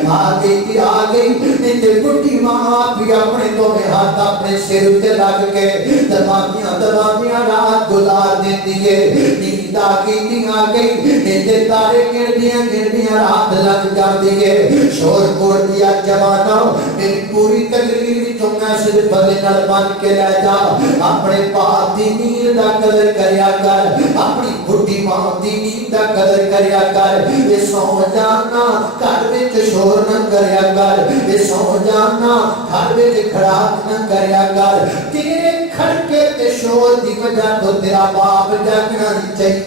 آگئی نیندے بڑھی ماں آپی اپنے تو میں ہاتھ اپنے سر تے لگ کے دباندیاں رات گزار دیتی ہے نیند آگئی نیندے تارے گردیاں رات لگ جاتی ہے شور کوڑ دیا جوانا میری پوری تقریر جو میں صرف بدے نر بن کے لے جا اپنے باپ دی نیند دا قدر کریا کر اپنی بڑھی ماں دی نیند دا قدر کریا کر یہ سو جانا گھر وچ شور نہ کریا کر یہ سو جانا گھر وچ کھڑاک نہ کریا کر تیرے کھڑکے تے شور دی وجہ تو تیرا باپ جاگنا نہیں چاہیے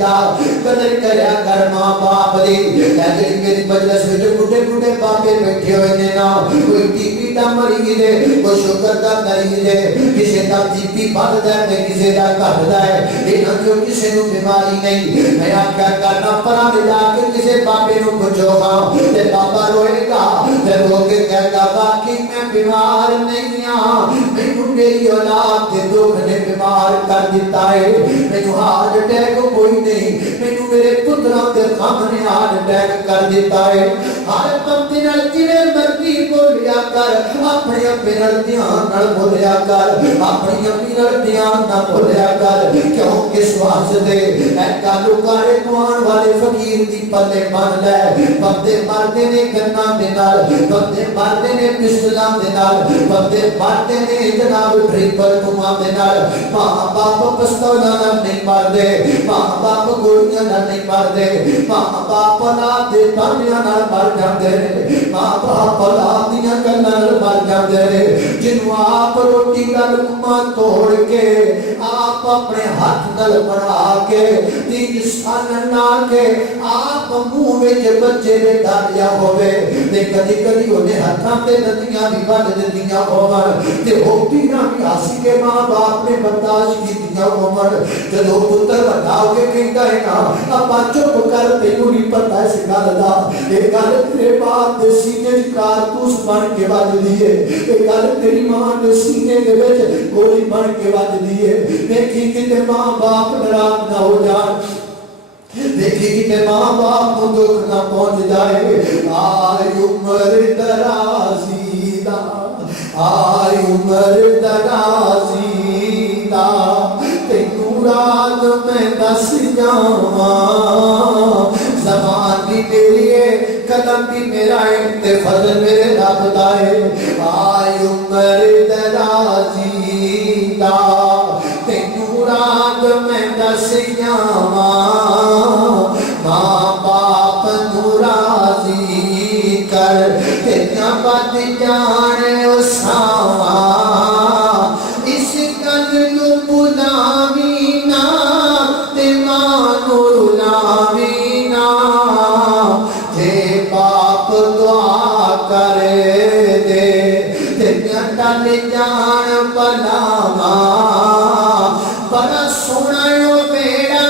قدر کریا کر ماں باپ دی لیکن میری مجلس وچ بڑھے باپے بیٹھے ہوئے نے نا کوئی ٹی وی دا مریض ہے کوئی شوگر دا مریض ہے کسی دا ٹی وی بڑھ جائے کسی دا گھٹ جائے انہاں جو کسی نو بیماری نہیں میں کیا کرنا پرا لے جا کے کسی باپے نو پوچھو گا تے بابا روئے گا تے رو کے کہے گا باقی میں بیمار نہیں ہاں میں میری اولاد کے دکھ نے بیمار کر دیتا ہے میں ہارٹ اٹیک کوئی نہیں میں میرے پتراں دے غم نے ہارٹ اٹیک کر دیتا ہے ہر بندے نال جویں مرضی بولیا کر اپنے ابے نال دھیان نال بولیا کر اپنی امی نال دھیان نال بولیا کر کیوں کس واسطے اے کالو کارے دوان والے فقیر دی پلے بن لے بندے مردے نے گنا دے نال بندے مردے نے پستلاں دے نال بندے مردے نے جناب ٹریپل کما دے نال ماں باپ پستولاں نال نہیں مردے ماں باپ گولیاں نال نہیں مردے ماں باپ اولاد دے تانیاں نال مر جاندے ماں باپ اولاد دیاں گلاں نال مر جاندے جنوں آپ روٹی دا لقمہ توڑ کے آپ اپنے ہاتھ نال بنا کے تین سال لا کے آپ منہ وچ بچے دے ڈالیا ہوے تے کدی کدی اونے ہتھاں تے ندیاں بھی بن دتیاں ہون تے ہوٹیاں بھی ہاسی کے ماں باپ نے برداشت کیتیاں ہون جدوں پتر وڈا ہو کے کہندا ہے نا ابا چپ کر تینوں نہیں پتہ اس گل دا اے گل تیرے باپ دے سینے وچ کارتوس بن کے وجدی ہے اے گل تیری ماں دے سینے دے وچ گولی بن کے وجدی ہے دیکھی کہ ماں باپ ناراض نہ ہو جان دیکھی کہ ماں باپ کو دکھ نہ پہنچ جائے آئی عمر درازی دا آئی عمر درازی دا تینوں رات میں دس جاواں زبان بھی میری ہے قدم بھی میرا ہے تے فضل میرے رب دا ہے آئی عمر درازی دا تینوں رات میں دس جاواں ماں باپ نو راضی کر تیرا بد جان اساواں اس کن نو بلاوی نا تے ماں نو رلاوی نا تے باپ دعا کرے دے تیرا ٹل جان بلاواں بڑا سونا بیڑا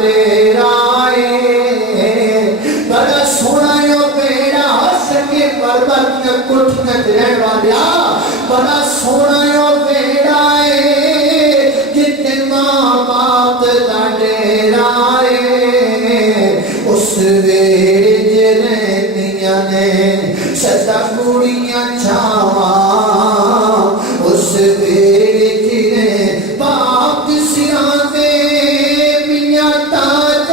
ڈیرا بڑا سونا بیڑا سکے پربت کٹھن رہن والا بڑا سونا بیڑا جتنے ماں باپ کا ڈیرا اس ویڑے جنیاں نے سدا کڑیاں چھاواں اس ویڑے جنے باپ سراں دے میاں تاج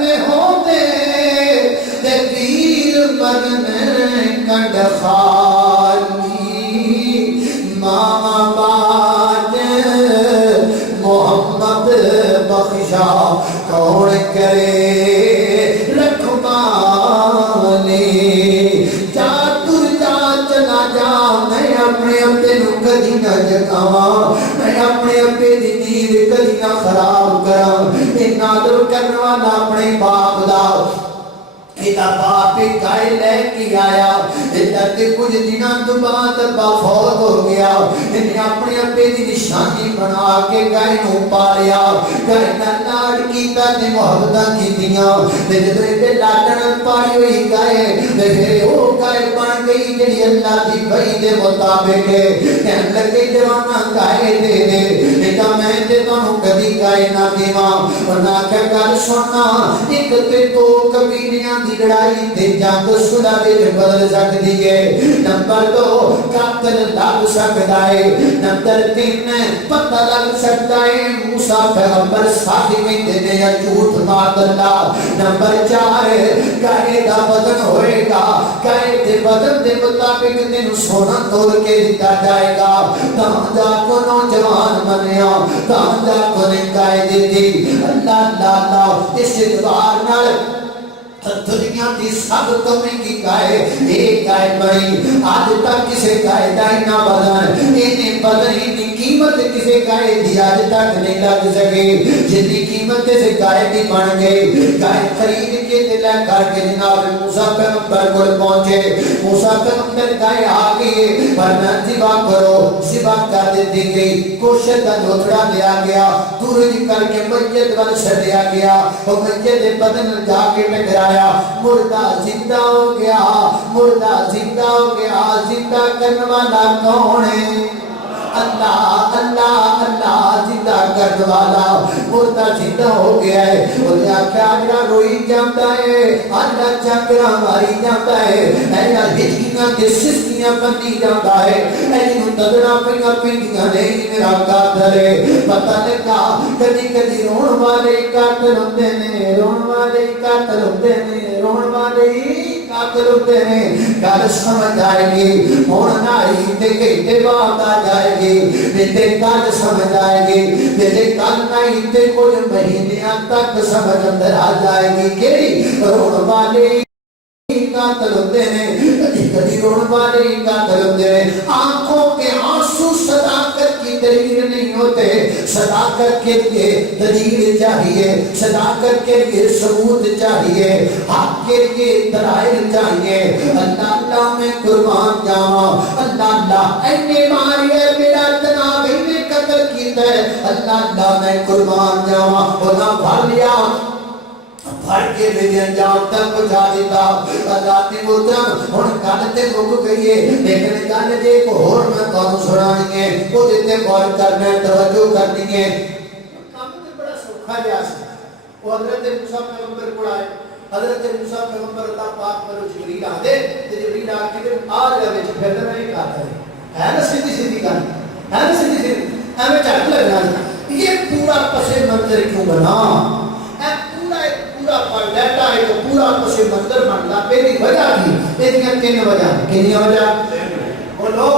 میں ہوندے تے ویر بن کنڈ خالی ماں باج محمد بخشا کون کرے رکھوالی جا تر جا چلا جا میں اپنے ابے نو کدی نہ جگاواں میں اپنے ابے دی نیند کدی نہ خراب کراں اے نادر کرن والا اپنے باپ دا ایتا باپ گائے لے کے آیا ادھر تے کچھ دنوں تو بعد ابا فوت ہو گیا انہیں اپنے ابے دی نشانی بنا کے گائے نو پالیا گائے نال لاڈ کیتا تے محبتاں کیتیاں تے جدوں تے لاڈن پالی ہوئی گائے تے پھر او گائے بن گئی جڑی اللہ دی بھئی دے مطابق ہے کہن لگے جوانا گائے دے دے ایتا میں تے تانوں کبھی گائے نہ دیواں ورنہ کہ گل سننا ایک تے دو قبیلیاں دی لڑائی تے جنگ صلح وچ بدل سکدی ہے نمبر 2 قاتل لگ سکدا ہے نمبر 3 پتہ لگ سکدا ہے موسیٰ پیغمبر صادق کہندے نے یا جھوٹ مار اللہ نمبر 4 گائے دا بدن ہوئے گا گائے دے بدن دے مطابق تینوں سونا تول کے دتا جائے گا تاں جا کو نوجوان بنیا تاں جا کو نے گائے دیتی اللہ اللہ اس اعتبار نال دنیا دی سب تو مہنگی گائے ایک گائے بڑی آج تک کسے گائے دائی نہ بدن انہیں بدن انہیں قیمت کسے گائے دی آج تک نہیں لگ سکے جتنی قیمت سے گائے بھی بن گئے گائے خرید کے دلہ کر کے جناب موسیٰ پیغمبر کو پہنچے موسیٰ پیغمبر گائے آگئے ورنہ ذبح کرو ذبح کر دیتی گئی کوشت کا لوتڑا لیا گیا دورج کر کے مسجد بن سڑیا گیا وہ مسجد بدن جا کے ٹکرایا مردہ زندہ ہو گیا مردہ زندہ ہو گیا زندہ کرنے والا کون ہے اللہ اللہ اللہ زندہ کرنے والا مردہ زندہ ہو گیا ہے انہیں آکھا جڑا روئی جاتا ہے اللہ چکرا ماری جاتا ہے اینا ہجیاں کے سستیاں بندی جاتا ہے اینو تدڑا پینگا پینگیاں نہیں میرا قاتل ہے پتہ لگا کدی کدی رون والے قاتل ہوتے ہیں رون والے قاتل ہوتے ہیں رون والے قاتل ہوتے ہیں گل سمجھ آئے گی ہونا ہی تے کہتے بات آ جائے گی میرے گل سمجھ آئے گی میرے گل نہیں تے کچھ مہینیاں تک سمجھ اندر آ جائے گی کیڑی رون والے قاتل ہوتے ہیں کبھی رون والے قاتل ہوتے ہیں آنکھوں کے آنسو صداقت کی دلیل نہیں ہوتے صداقت کے لیے دلیل چاہیے صداقت کے لیے ثبوت چاہیے حق کے لیے دلائل چاہیے اللہ اللہ میں قربان جاواں اللہ اللہ اینے ماری ہے میرا جناب نے قتل کیتا ہے اللہ اللہ میں قربان جاواں انہاں بھر لیا بھر کے میرے انجام تک پہنچا دیتا اللہ نے محترم ہن گل تے مک گئی ہے لیکن گل جے کو ہور میں تانوں سنانی ہے او تے غور کرنا توجہ کرنی ہے کام تے بڑا سوکھا جا سی او حضرت موسی پیغمبر کو آئے حضرت موسی پیغمبر اللہ پاک پر جبریل آدے تے جبریل آ کے آ جا وچ پھر میں کہتا ہے نا سیدھی سیدھی گل ہے نا سیدھی سیدھی ہمیں چٹ لگنا یہ پورا پس منظر کیوں بنا پورا پڑھتا ہے تو پورا پس منظر بنتا پہلی وجہ کی یہ تین وجہ کنی وجہ بولو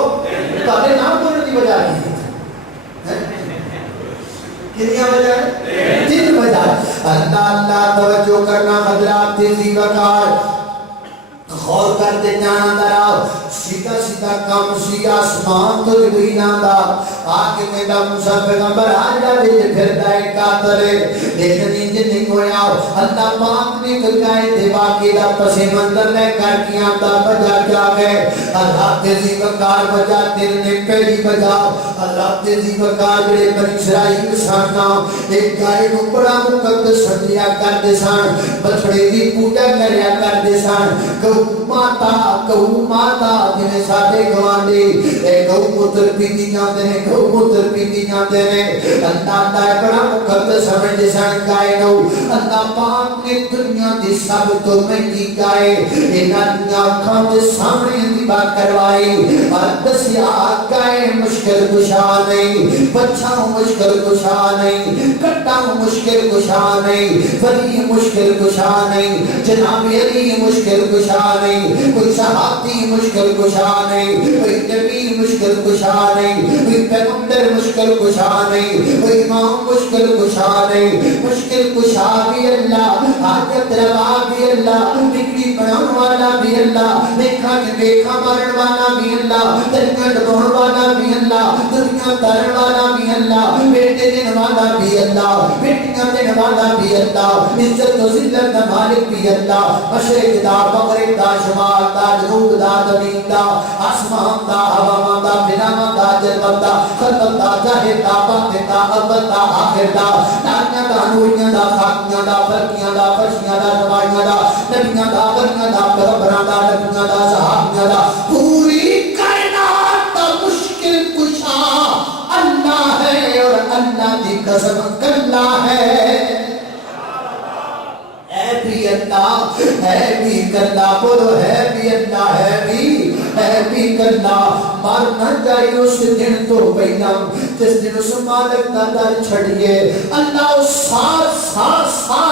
تارے نام بولنے کی وجہ کی کنی وجہ تین وجہ اللہ اللہ توجہ کرنا حضرات تیزی وقار غور کرتے جانا دراؤ سیدھا سیدھا کام سی آسمان تو جبریل آندا آکے میرا موسیٰ پیغمبر آجا بیجے پھر دائے قاتلے لیکن انجھے نہیں ہویا اللہ پاک نے کلکائے دے باقی دا پسی مندر لے کر کی آتا بجا کیا گئے اللہ تیزی وقار بجا تیرنے پہلی بجا اللہ تیزی وقار بڑے بن اسرائیل ساننا ایک گائے کو بڑا مقدس سمجھیا کر دے سان بچڑے دی پوجا کریا کر دے سان گو ماتا جنہیں ساڑھے گواندے گو مطر پیتی جاندے ہیں گو مطر پیتی جاندے ہیں اللہ اللہ بڑا مقدس ہمیں جسان گائے نو اللہ پاک نے دنیا دی سب تو میں کی گائے انہاں دنیا کھاں دے سامنے دی بات کروائی اور دسیا گائے مشکل کشا نہیں بچہ مشکل کشا نہیں کٹا مشکل کشا نہیں ولی مشکل کشا نہیں جناب علی مشکل کشا نہیں کوئی صحابی مشکل کشا نہیں کوئی نبی مشکل کشا نہیں کوئی پیغمبر مشکل کشا نہیں کوئی امام مشکل کشا نہیں مشکل کشا بھی اللہ حاجت روا بھی اللہ بگڑی بناؤں والا بھی اللہ دیکھا جبیکھا مرن والا بھی اللہ دنیا ڈبون والا بھی اللہ دنیا ترن والا بھی اللہ بیٹے دن والا بھی اللہ بیٹیاں دن والا بھی اللہ عزت و ذلت دا مالک بھی اللہ مشرق دا مغرب دا شمال دا جنوب دا زمین دا آسمان دا ہوا دا بنام دا جلوت دا خلق دا ظاہر دا باطن دا اول دا آخر دا ناریاں دا نوریاں دا خاکیاں دا فرقیاں دا فرشیاں دا نمائیاں دا نبیاں دا غریاں دا پیغمبراں دا نبیاں دا صحابیاں دا پوری کائنات دا مشکل کشا اللہ ہے اور اللہ دی قسم کلا ہے بھی اللہ ہے بھی کرنا بولو ہے بھی اللہ ہے بھی کرنا مارنا چاہیے اس دن تو پہلا جس دن اس مالک کا در چھڑیے اللہ سال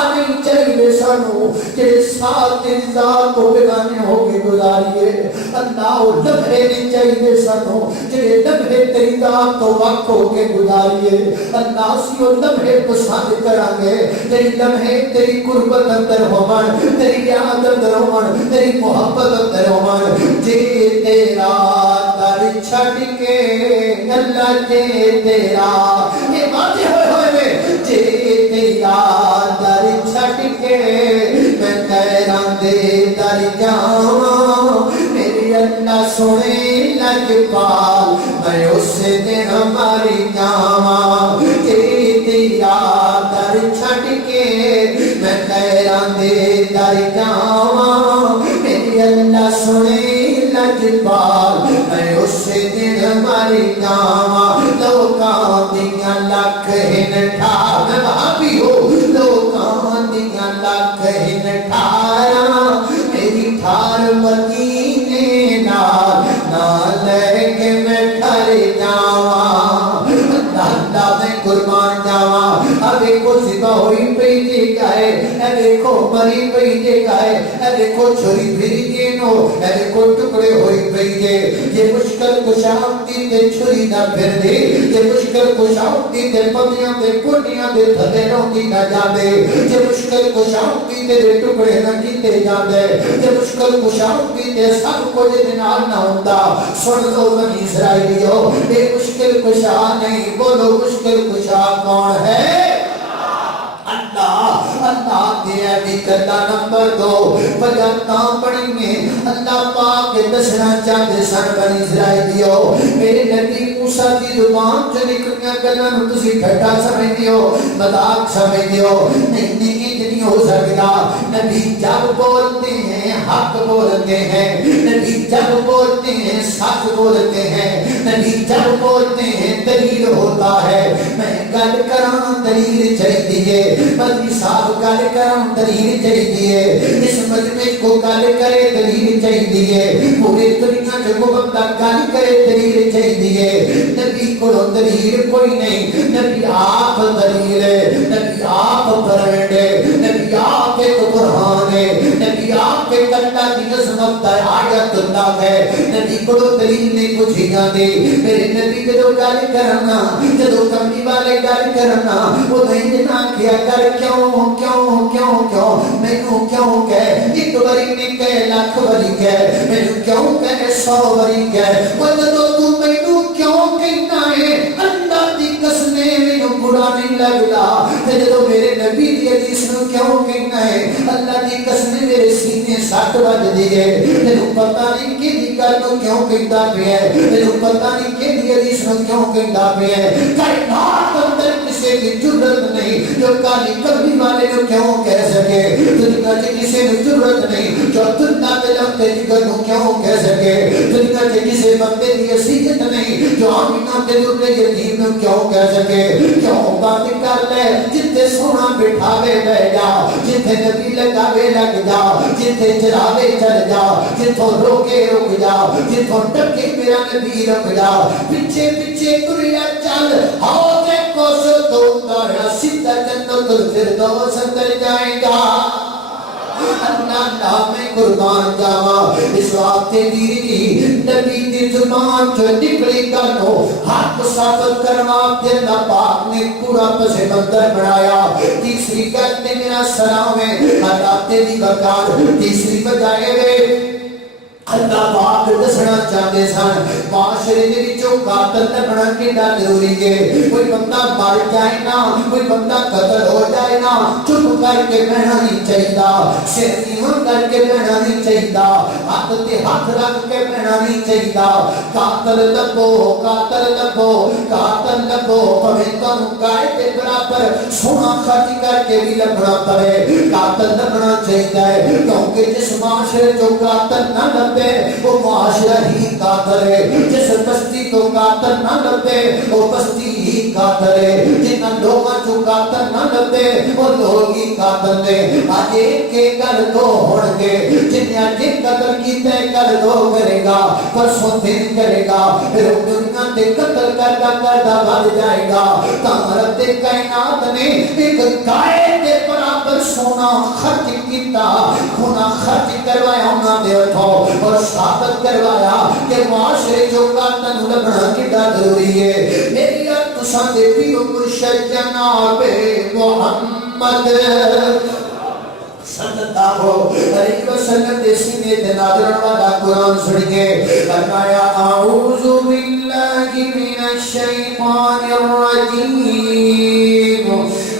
نہیں چاہیے سانو کہ سال تیری ذات کو بگانے ہوگی گزاریے اللہ لمحے نہیں چاہیے سانو کہ لمحے تیری ذات کو وقت ہوگے گزاریے اللہ سی لمحے پسند کرانگے تیری لمحے تیری قربت اندر ہومن تیری یاد اندر ہومن تیری محبت اندر ہومن جے تیرا در چھڑ کے اللہ جے تیرا یہ باتیں ہوئے ہوئے میں جے تیرا در چھڑ کے میں تیران دے در جاؤں میری اللہ سنے لگ پال میں اس دن ہماری جاؤں جے تیرا در چھڑ کے میں تیران دے در جاؤں میری اللہ سنے لگ پال میں اس دن ہماری جاؤں بیٹھا میں وہاں بھی ہوں لوکاں دیاں لکھ ٹھارا میری ٹھار مدینے نال لے کے میں ٹھر جاواں اللہ میں قربان جاواں اب دیکھو ذبح ہوئی پئی جے گائے اے دیکھو مری پئی جے گائے اے دیکھو چھری پھری جے نو اے دیکھو ٹکڑے ہوئی پئی جے یہ مشکل کشا ہوتی تے چھری نہ پھر دے یہ مشکل کشا ہوتی تے پتیاں تے کوٹیاں دے تھلے روندی نہ جاندے یہ مشکل کشا ہوتی تے ٹکڑے نہ کیتے جاندے یہ مشکل کشا ہوتی تے سب کچھ دے نال نہ ہوندا سن لو بنی اسرائیلیو اے مشکل کشا نہیں بولو مشکل کشا کون ہے اللہ اللہ دیا بھی کرتا نمبر 2 وجہتاں پڑھی میں اللہ پاک دسنا چاہتے سن بنی اسرائیلیو میرے نبی موسیٰ کی زبان جو نکلیاں گلاں نوں تسی ٹھٹا سمجھدیو مذاق سمجھدیو نہیں نہیں ہو سکتا نبی جب بولتے ہیں حق بولتے ہیں نبی جب بولتے ہیں سچ بولتے ہیں نبی جب بولتے ہیں دلیل ہوتا ہے میں گل کراں دلیل چاہیے مدنی صاحب گل کراں دلیل چاہیے اس مجمع کو گل کرے دلیل چاہیے پورے دنیا جو بندہ گل کرے دلیل چاہیے نبی کو دلیل کوئی نہیں نبی آپ دلیل ہے نبی آپ برانڈ ہے نبی آپ ایک برہان ہے نبی آپ ایک اللہ کی عظمت ہے آیت اللہ ہے نبی کو دلیل نہیں پوچھی جاندے میرے نبی کو گل کرنا جدو کملی والے گل کرنا وہ نہیں نہ کیا کر کیوں کیوں کیوں کیوں مینوں کیوں کہے ایک باری نہیں کہے لاکھ باری کہے مینوں کیوں کہے 100 باری کہے وہ جدو تو مینوں کیوں کہنا ہے اللہ دی قسم مینوں برا نہیں لگدا تے جدو میرے نبی دی حدیث نو کیوں کہنا ہے اللہ دی قسم میرے سینے سٹ بجدی ہے تینوں پتہ نہیں کہ دی گل نو کیوں کہندا پیا ہے تینوں پتہ نہیں کہ دی حدیث نو کیوں کہندا پیا ہے کائنات اندر کسی کی جرت نہیں جو کالی کبھی والے نو کیوں کہہ سکے دنیا چ کسی نو جرت نہیں جو دنیا دے لفتے جگر نو کیوں کہہ سکے دنیا چ کسی بندے دی حیثیت نہیں جو آمینہ دے دے یتیم نو کیوں کہہ سکے کیوں بات کر لے جتے سونا بٹھاوے بہ جا جتے نبی لگاوے لگ جا جتے چراوے چل جا جتوں روکے رک جا جتوں ٹکے میرا نبی رک جا پیچھے پیچھے کریا چل حوض کوثر تو اتارا سیدھا جنت الفردوس اندر جائے گا اللہ میں قربان جاواں اس واسطے دی نبی دی زبان جو نکلی گلو حق ثابت کروا تے اللہ پاک نے پورا پس منظر بنایا تیسری گل تے میرا سلام ہے حضرت دی وقار تیسری بجائے وے اللہ پاک دسنا چاہتے سن معاشرے دے وچوں قاتل لبنا کیڑا ضروری ہے کوئی بندہ مر جائے نا کوئی بندہ قتل ہو جائے نا چپ کر کے بہنا نہیں چاہیے سر نیواں کر کے بہنا نہیں چاہیے ہاتھ تے ہاتھ رکھ کے بہنا نہیں چاہیے قاتل لبو قاتل لبو قاتل لبو پویں تانوں کائے دے برابر سونا خرچ کر کے بھی لبنا پڑے قاتل لبنا چاہیے کیونکہ جس معاشرے جو قاتل نہ لبے وہ معاشرہ ہی قاتل ہے جس بستی کو قاتل نہ لبے وہ بستی ہی قاتل ہے جن لوگوں جو قاتل نہ لبے وہ لوگ ہی قاتل ہے آج ایک کے گل دو ہون گے جنیا جن قتل کیتے گل دو کرے گا پرسوں دن کرے گا پھر دنیا تے قتل کردہ بڑھ جائے گا رب کائنات نے ایک گائے کے برابر سونا خرچ کیتا خونا خرچ کروایا انہاں دے ہتھوں اور ثابت کروایا کہ معاشرے جو قاتل لبنا کیڑا ضروری ہے میری اور تساں دے پیو مرشد جناب محمد صلی اللہ علیہ وسلم دے سینے تے نازل والا قرآن سنیے فرمایا اعوذ باللہ من الشیطان الرجیم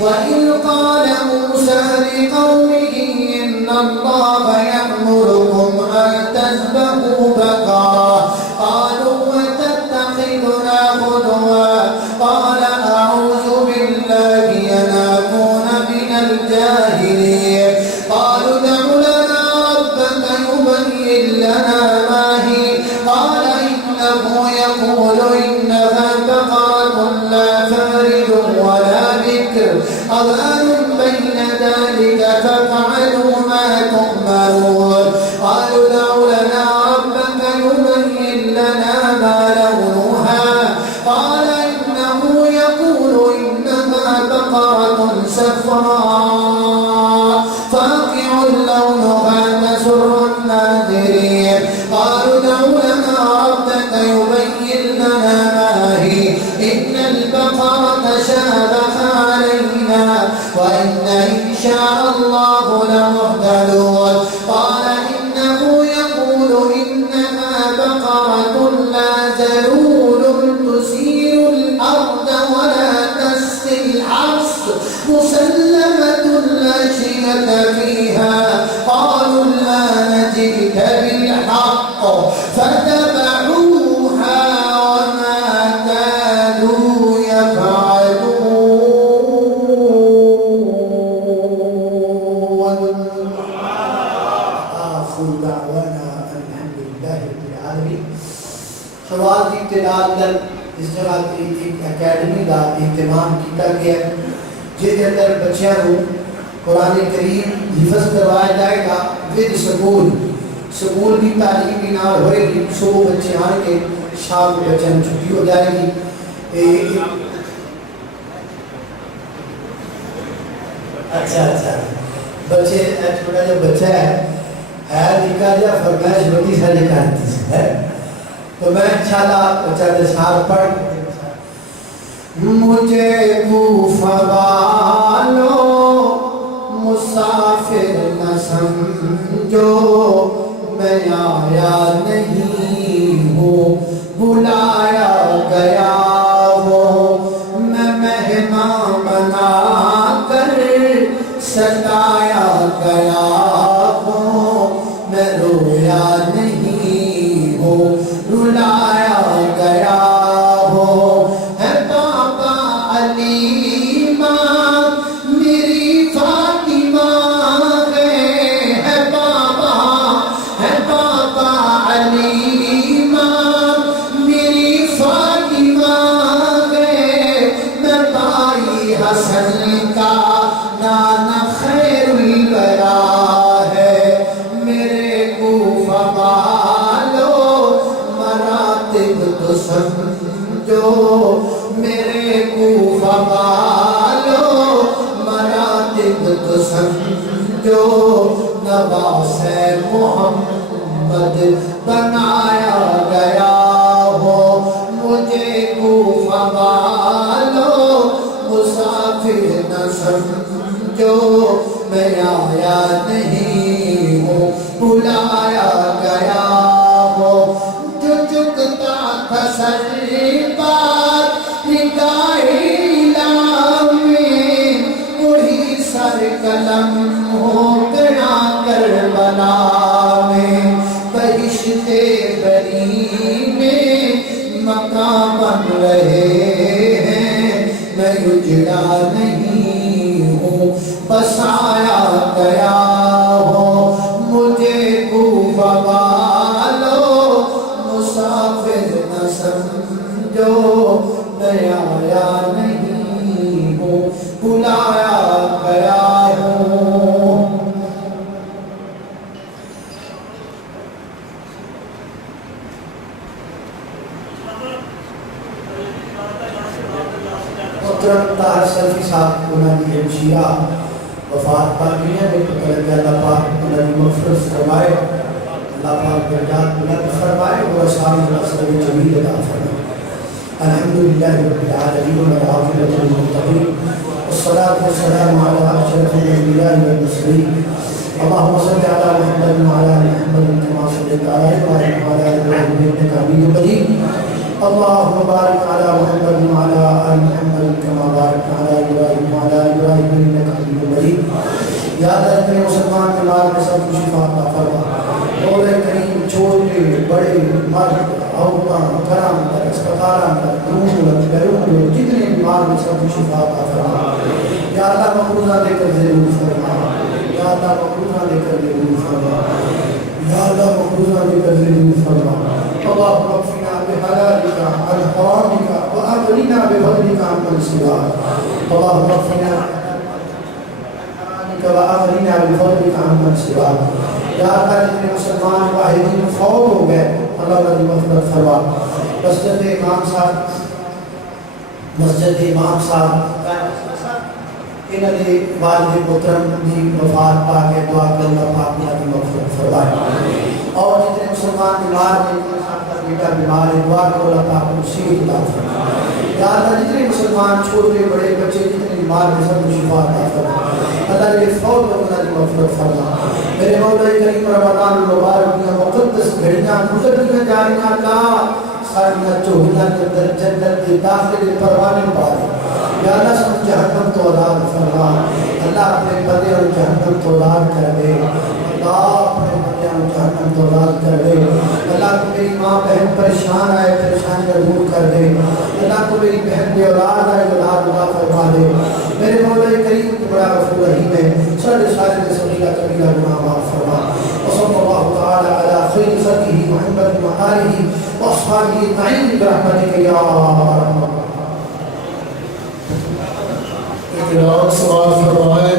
وَإِذْ قَالَ مُوسَىٰ لِقَوْمِهِ إِنَّ اللَّهَ يَأْمُرُكُمْ أَن تَذْبَحُوا بَقَرَةً قَالُوا أَتَتَّخِذُنَا هُزُوًا قَالَ أَعُوذُ بِاللَّهِ أَنْ أَكُونَ مِنَ الْجَاهِلِينَ قالوا ادع لنا ربك يبين لنا ما هي قال إنه يقول إنها بقرة لا فارض ولا بكر أذان بين ذلك فافعلوا ما تؤمرون قالوا ادع لنا ربك يبين لنا ما لونها قال إنه يقول إنها بقرة صفراء فاقع لونها تسر الناظرين قالوا ادع لنا ربك يبين لنا ما هي إن البقرة شابه علينا وإن إن شاء الله لمهتدون قال إنه يقول إنها بقرة لا ذلول تثير الأرض ولا تسقي الحرث مسلمة لا شية فيها قالوا الآن جئت بالحق فتبعوها وما كانوا يفعلون آخر دعوانا الحمد لله رب العالمين سوال کی ابتدا اندر اس جگہ ایک اکیڈمی کا اہتمام کیا گیا جس کے اندر بچیاں کو قرآن کریم حفظ کروایا جائے گا ود سکول کی تعلیم بھی نہ ہوئے گی صبح بچے آئیں گے شام کو بچوں میں چھٹی ہو جائے گی اچھا بچے چھوٹا جو بچہ ہے نکا جا فرمائش ہوتی ساری کرتی ہے تو میں انشاءاللہ بچہ دسار پڑھ مجھے کوفہ والوں مسافر نہ سمجھو میں آیا نہیں ہوں بلایا گیا ہوں میں مہمان بنا کر ستایا گیا ہوں میں رویا نہیں ہوں رلایا گیا ہوں ہے بابا علیمہ میری فاطمہ ہے بابا علیمہ میری فاطمہ میں بھائی حسن کا نانا خیر الورا ہے میرے کوفہ والوں مراتب تو سمجھو میرے کوفہ والوں مراتب تو سمجھو نواز محمد بنایا گیا ہو مجھے کوفہ والوں مسافر نہ سمجھو میں آیا نہیں ہوں بلایا گیا ہو جو جھکتا تھا سر پر نگاہ الہ میں وہی سر قلم ہو گیا کربلا میں بہشت بری میں مقام بن رہے ہیں میں اجڑا نہیں ہوں بسایا گیا ہوں مجھے کوفہ والوں مسافر نہ سمجھو میں آیا نہیں ہوں بلایا گیا ہوں محترم طاہر سلفی صاحب انہوں نے ہمشیرہ وفات پا گئی ہیں لیکن کہ اللہ پاک انہوں نے مغفرت فرمائے اللہ پاک درجات بلند فرمائے اور اصحاب الرسول جمیل عطا فرمائے الحمدللہ رب العالمین والعاقبۃ للمتقین والصلاة والسلام على أشرف الأنبياء والمرسلين اللهم صل على محمد وعلى آل محمد كما صليت على إبراهيم وعلى آل إبراهيم إنك حميد مجيد اللهم بارك على محمد وعلى آل محمد كما باركت على إبراهيم وعلى آل إبراهيم إنك حميد مجيد یا اللہ اتنے مسلمان کے مال میں سب کو شفا عطا فرما مولا کریم چھوٹے بڑے مرد عورتاں کرام تک اسپتالاں تک دور بیرون جتنے بیمار میں سب کو شفا عطا فرما یا اللہ مقروضہ دے کر ضرور فرما یا اللہ مقروضہ دے کر ضرور فرما یا اللہ مقروضہ دے کر ضرور فرما اللهم اكفنا بحلالك عن حرامك واغننا بفضلك عمن سواك اللهم اكفنا والآخرین بفضلک عمن سواک یا اللہ جتنے مسلمان واحدین فوت ہو گئے اللہ تعالی مغفرت فرما مسجد امام صاحب انہاں دے والد محترم دی وفات پا کے دعا کہ اللہ پاک نے اپنی مغفرت فرمائے اور جتنے مسلمان بیمار ہیں بیٹا بیمار ہے دعا کہ اللہ پاک کو صحت عطا فرمائے یا اللہ جتنے مسلمان چھوٹے بڑے بچے جتنے بیمار ہیں سب کو شفا عطا فرمائے اللہ یہ فوت ہو اللہ کی مغفرت فرما میرے مولا کریم رمضان المبارک کی مقدس گھڑیاں گزرتی جا رہی کا ساریاں چوہیاں کے اندر جنت کے داخلے پروانے پارے یا اللہ سب جہنم تو آزاد فرما اللہ اپنے بندے اور جہنم تو آزاد کر دے اللہ اپنے بندے اور جہنم تو آزاد کر دے اللہ کو میری ماں بہن پریشان آئے پریشانی کا دور کر دے اللہ کو میری بہن بے اولاد آئے اولاد عطا فرما دے میرے مولا کریم کو بڑا غفور رحیم ہے سارے سارے صغیرہ کبیرہ گناہ معاف فرما وصلی اللہ تعالی علی خیر خلقہ محمد وآلہ واصحابہ اجمعین برحمتک یا ارحم الراحمین. سوال فرمائے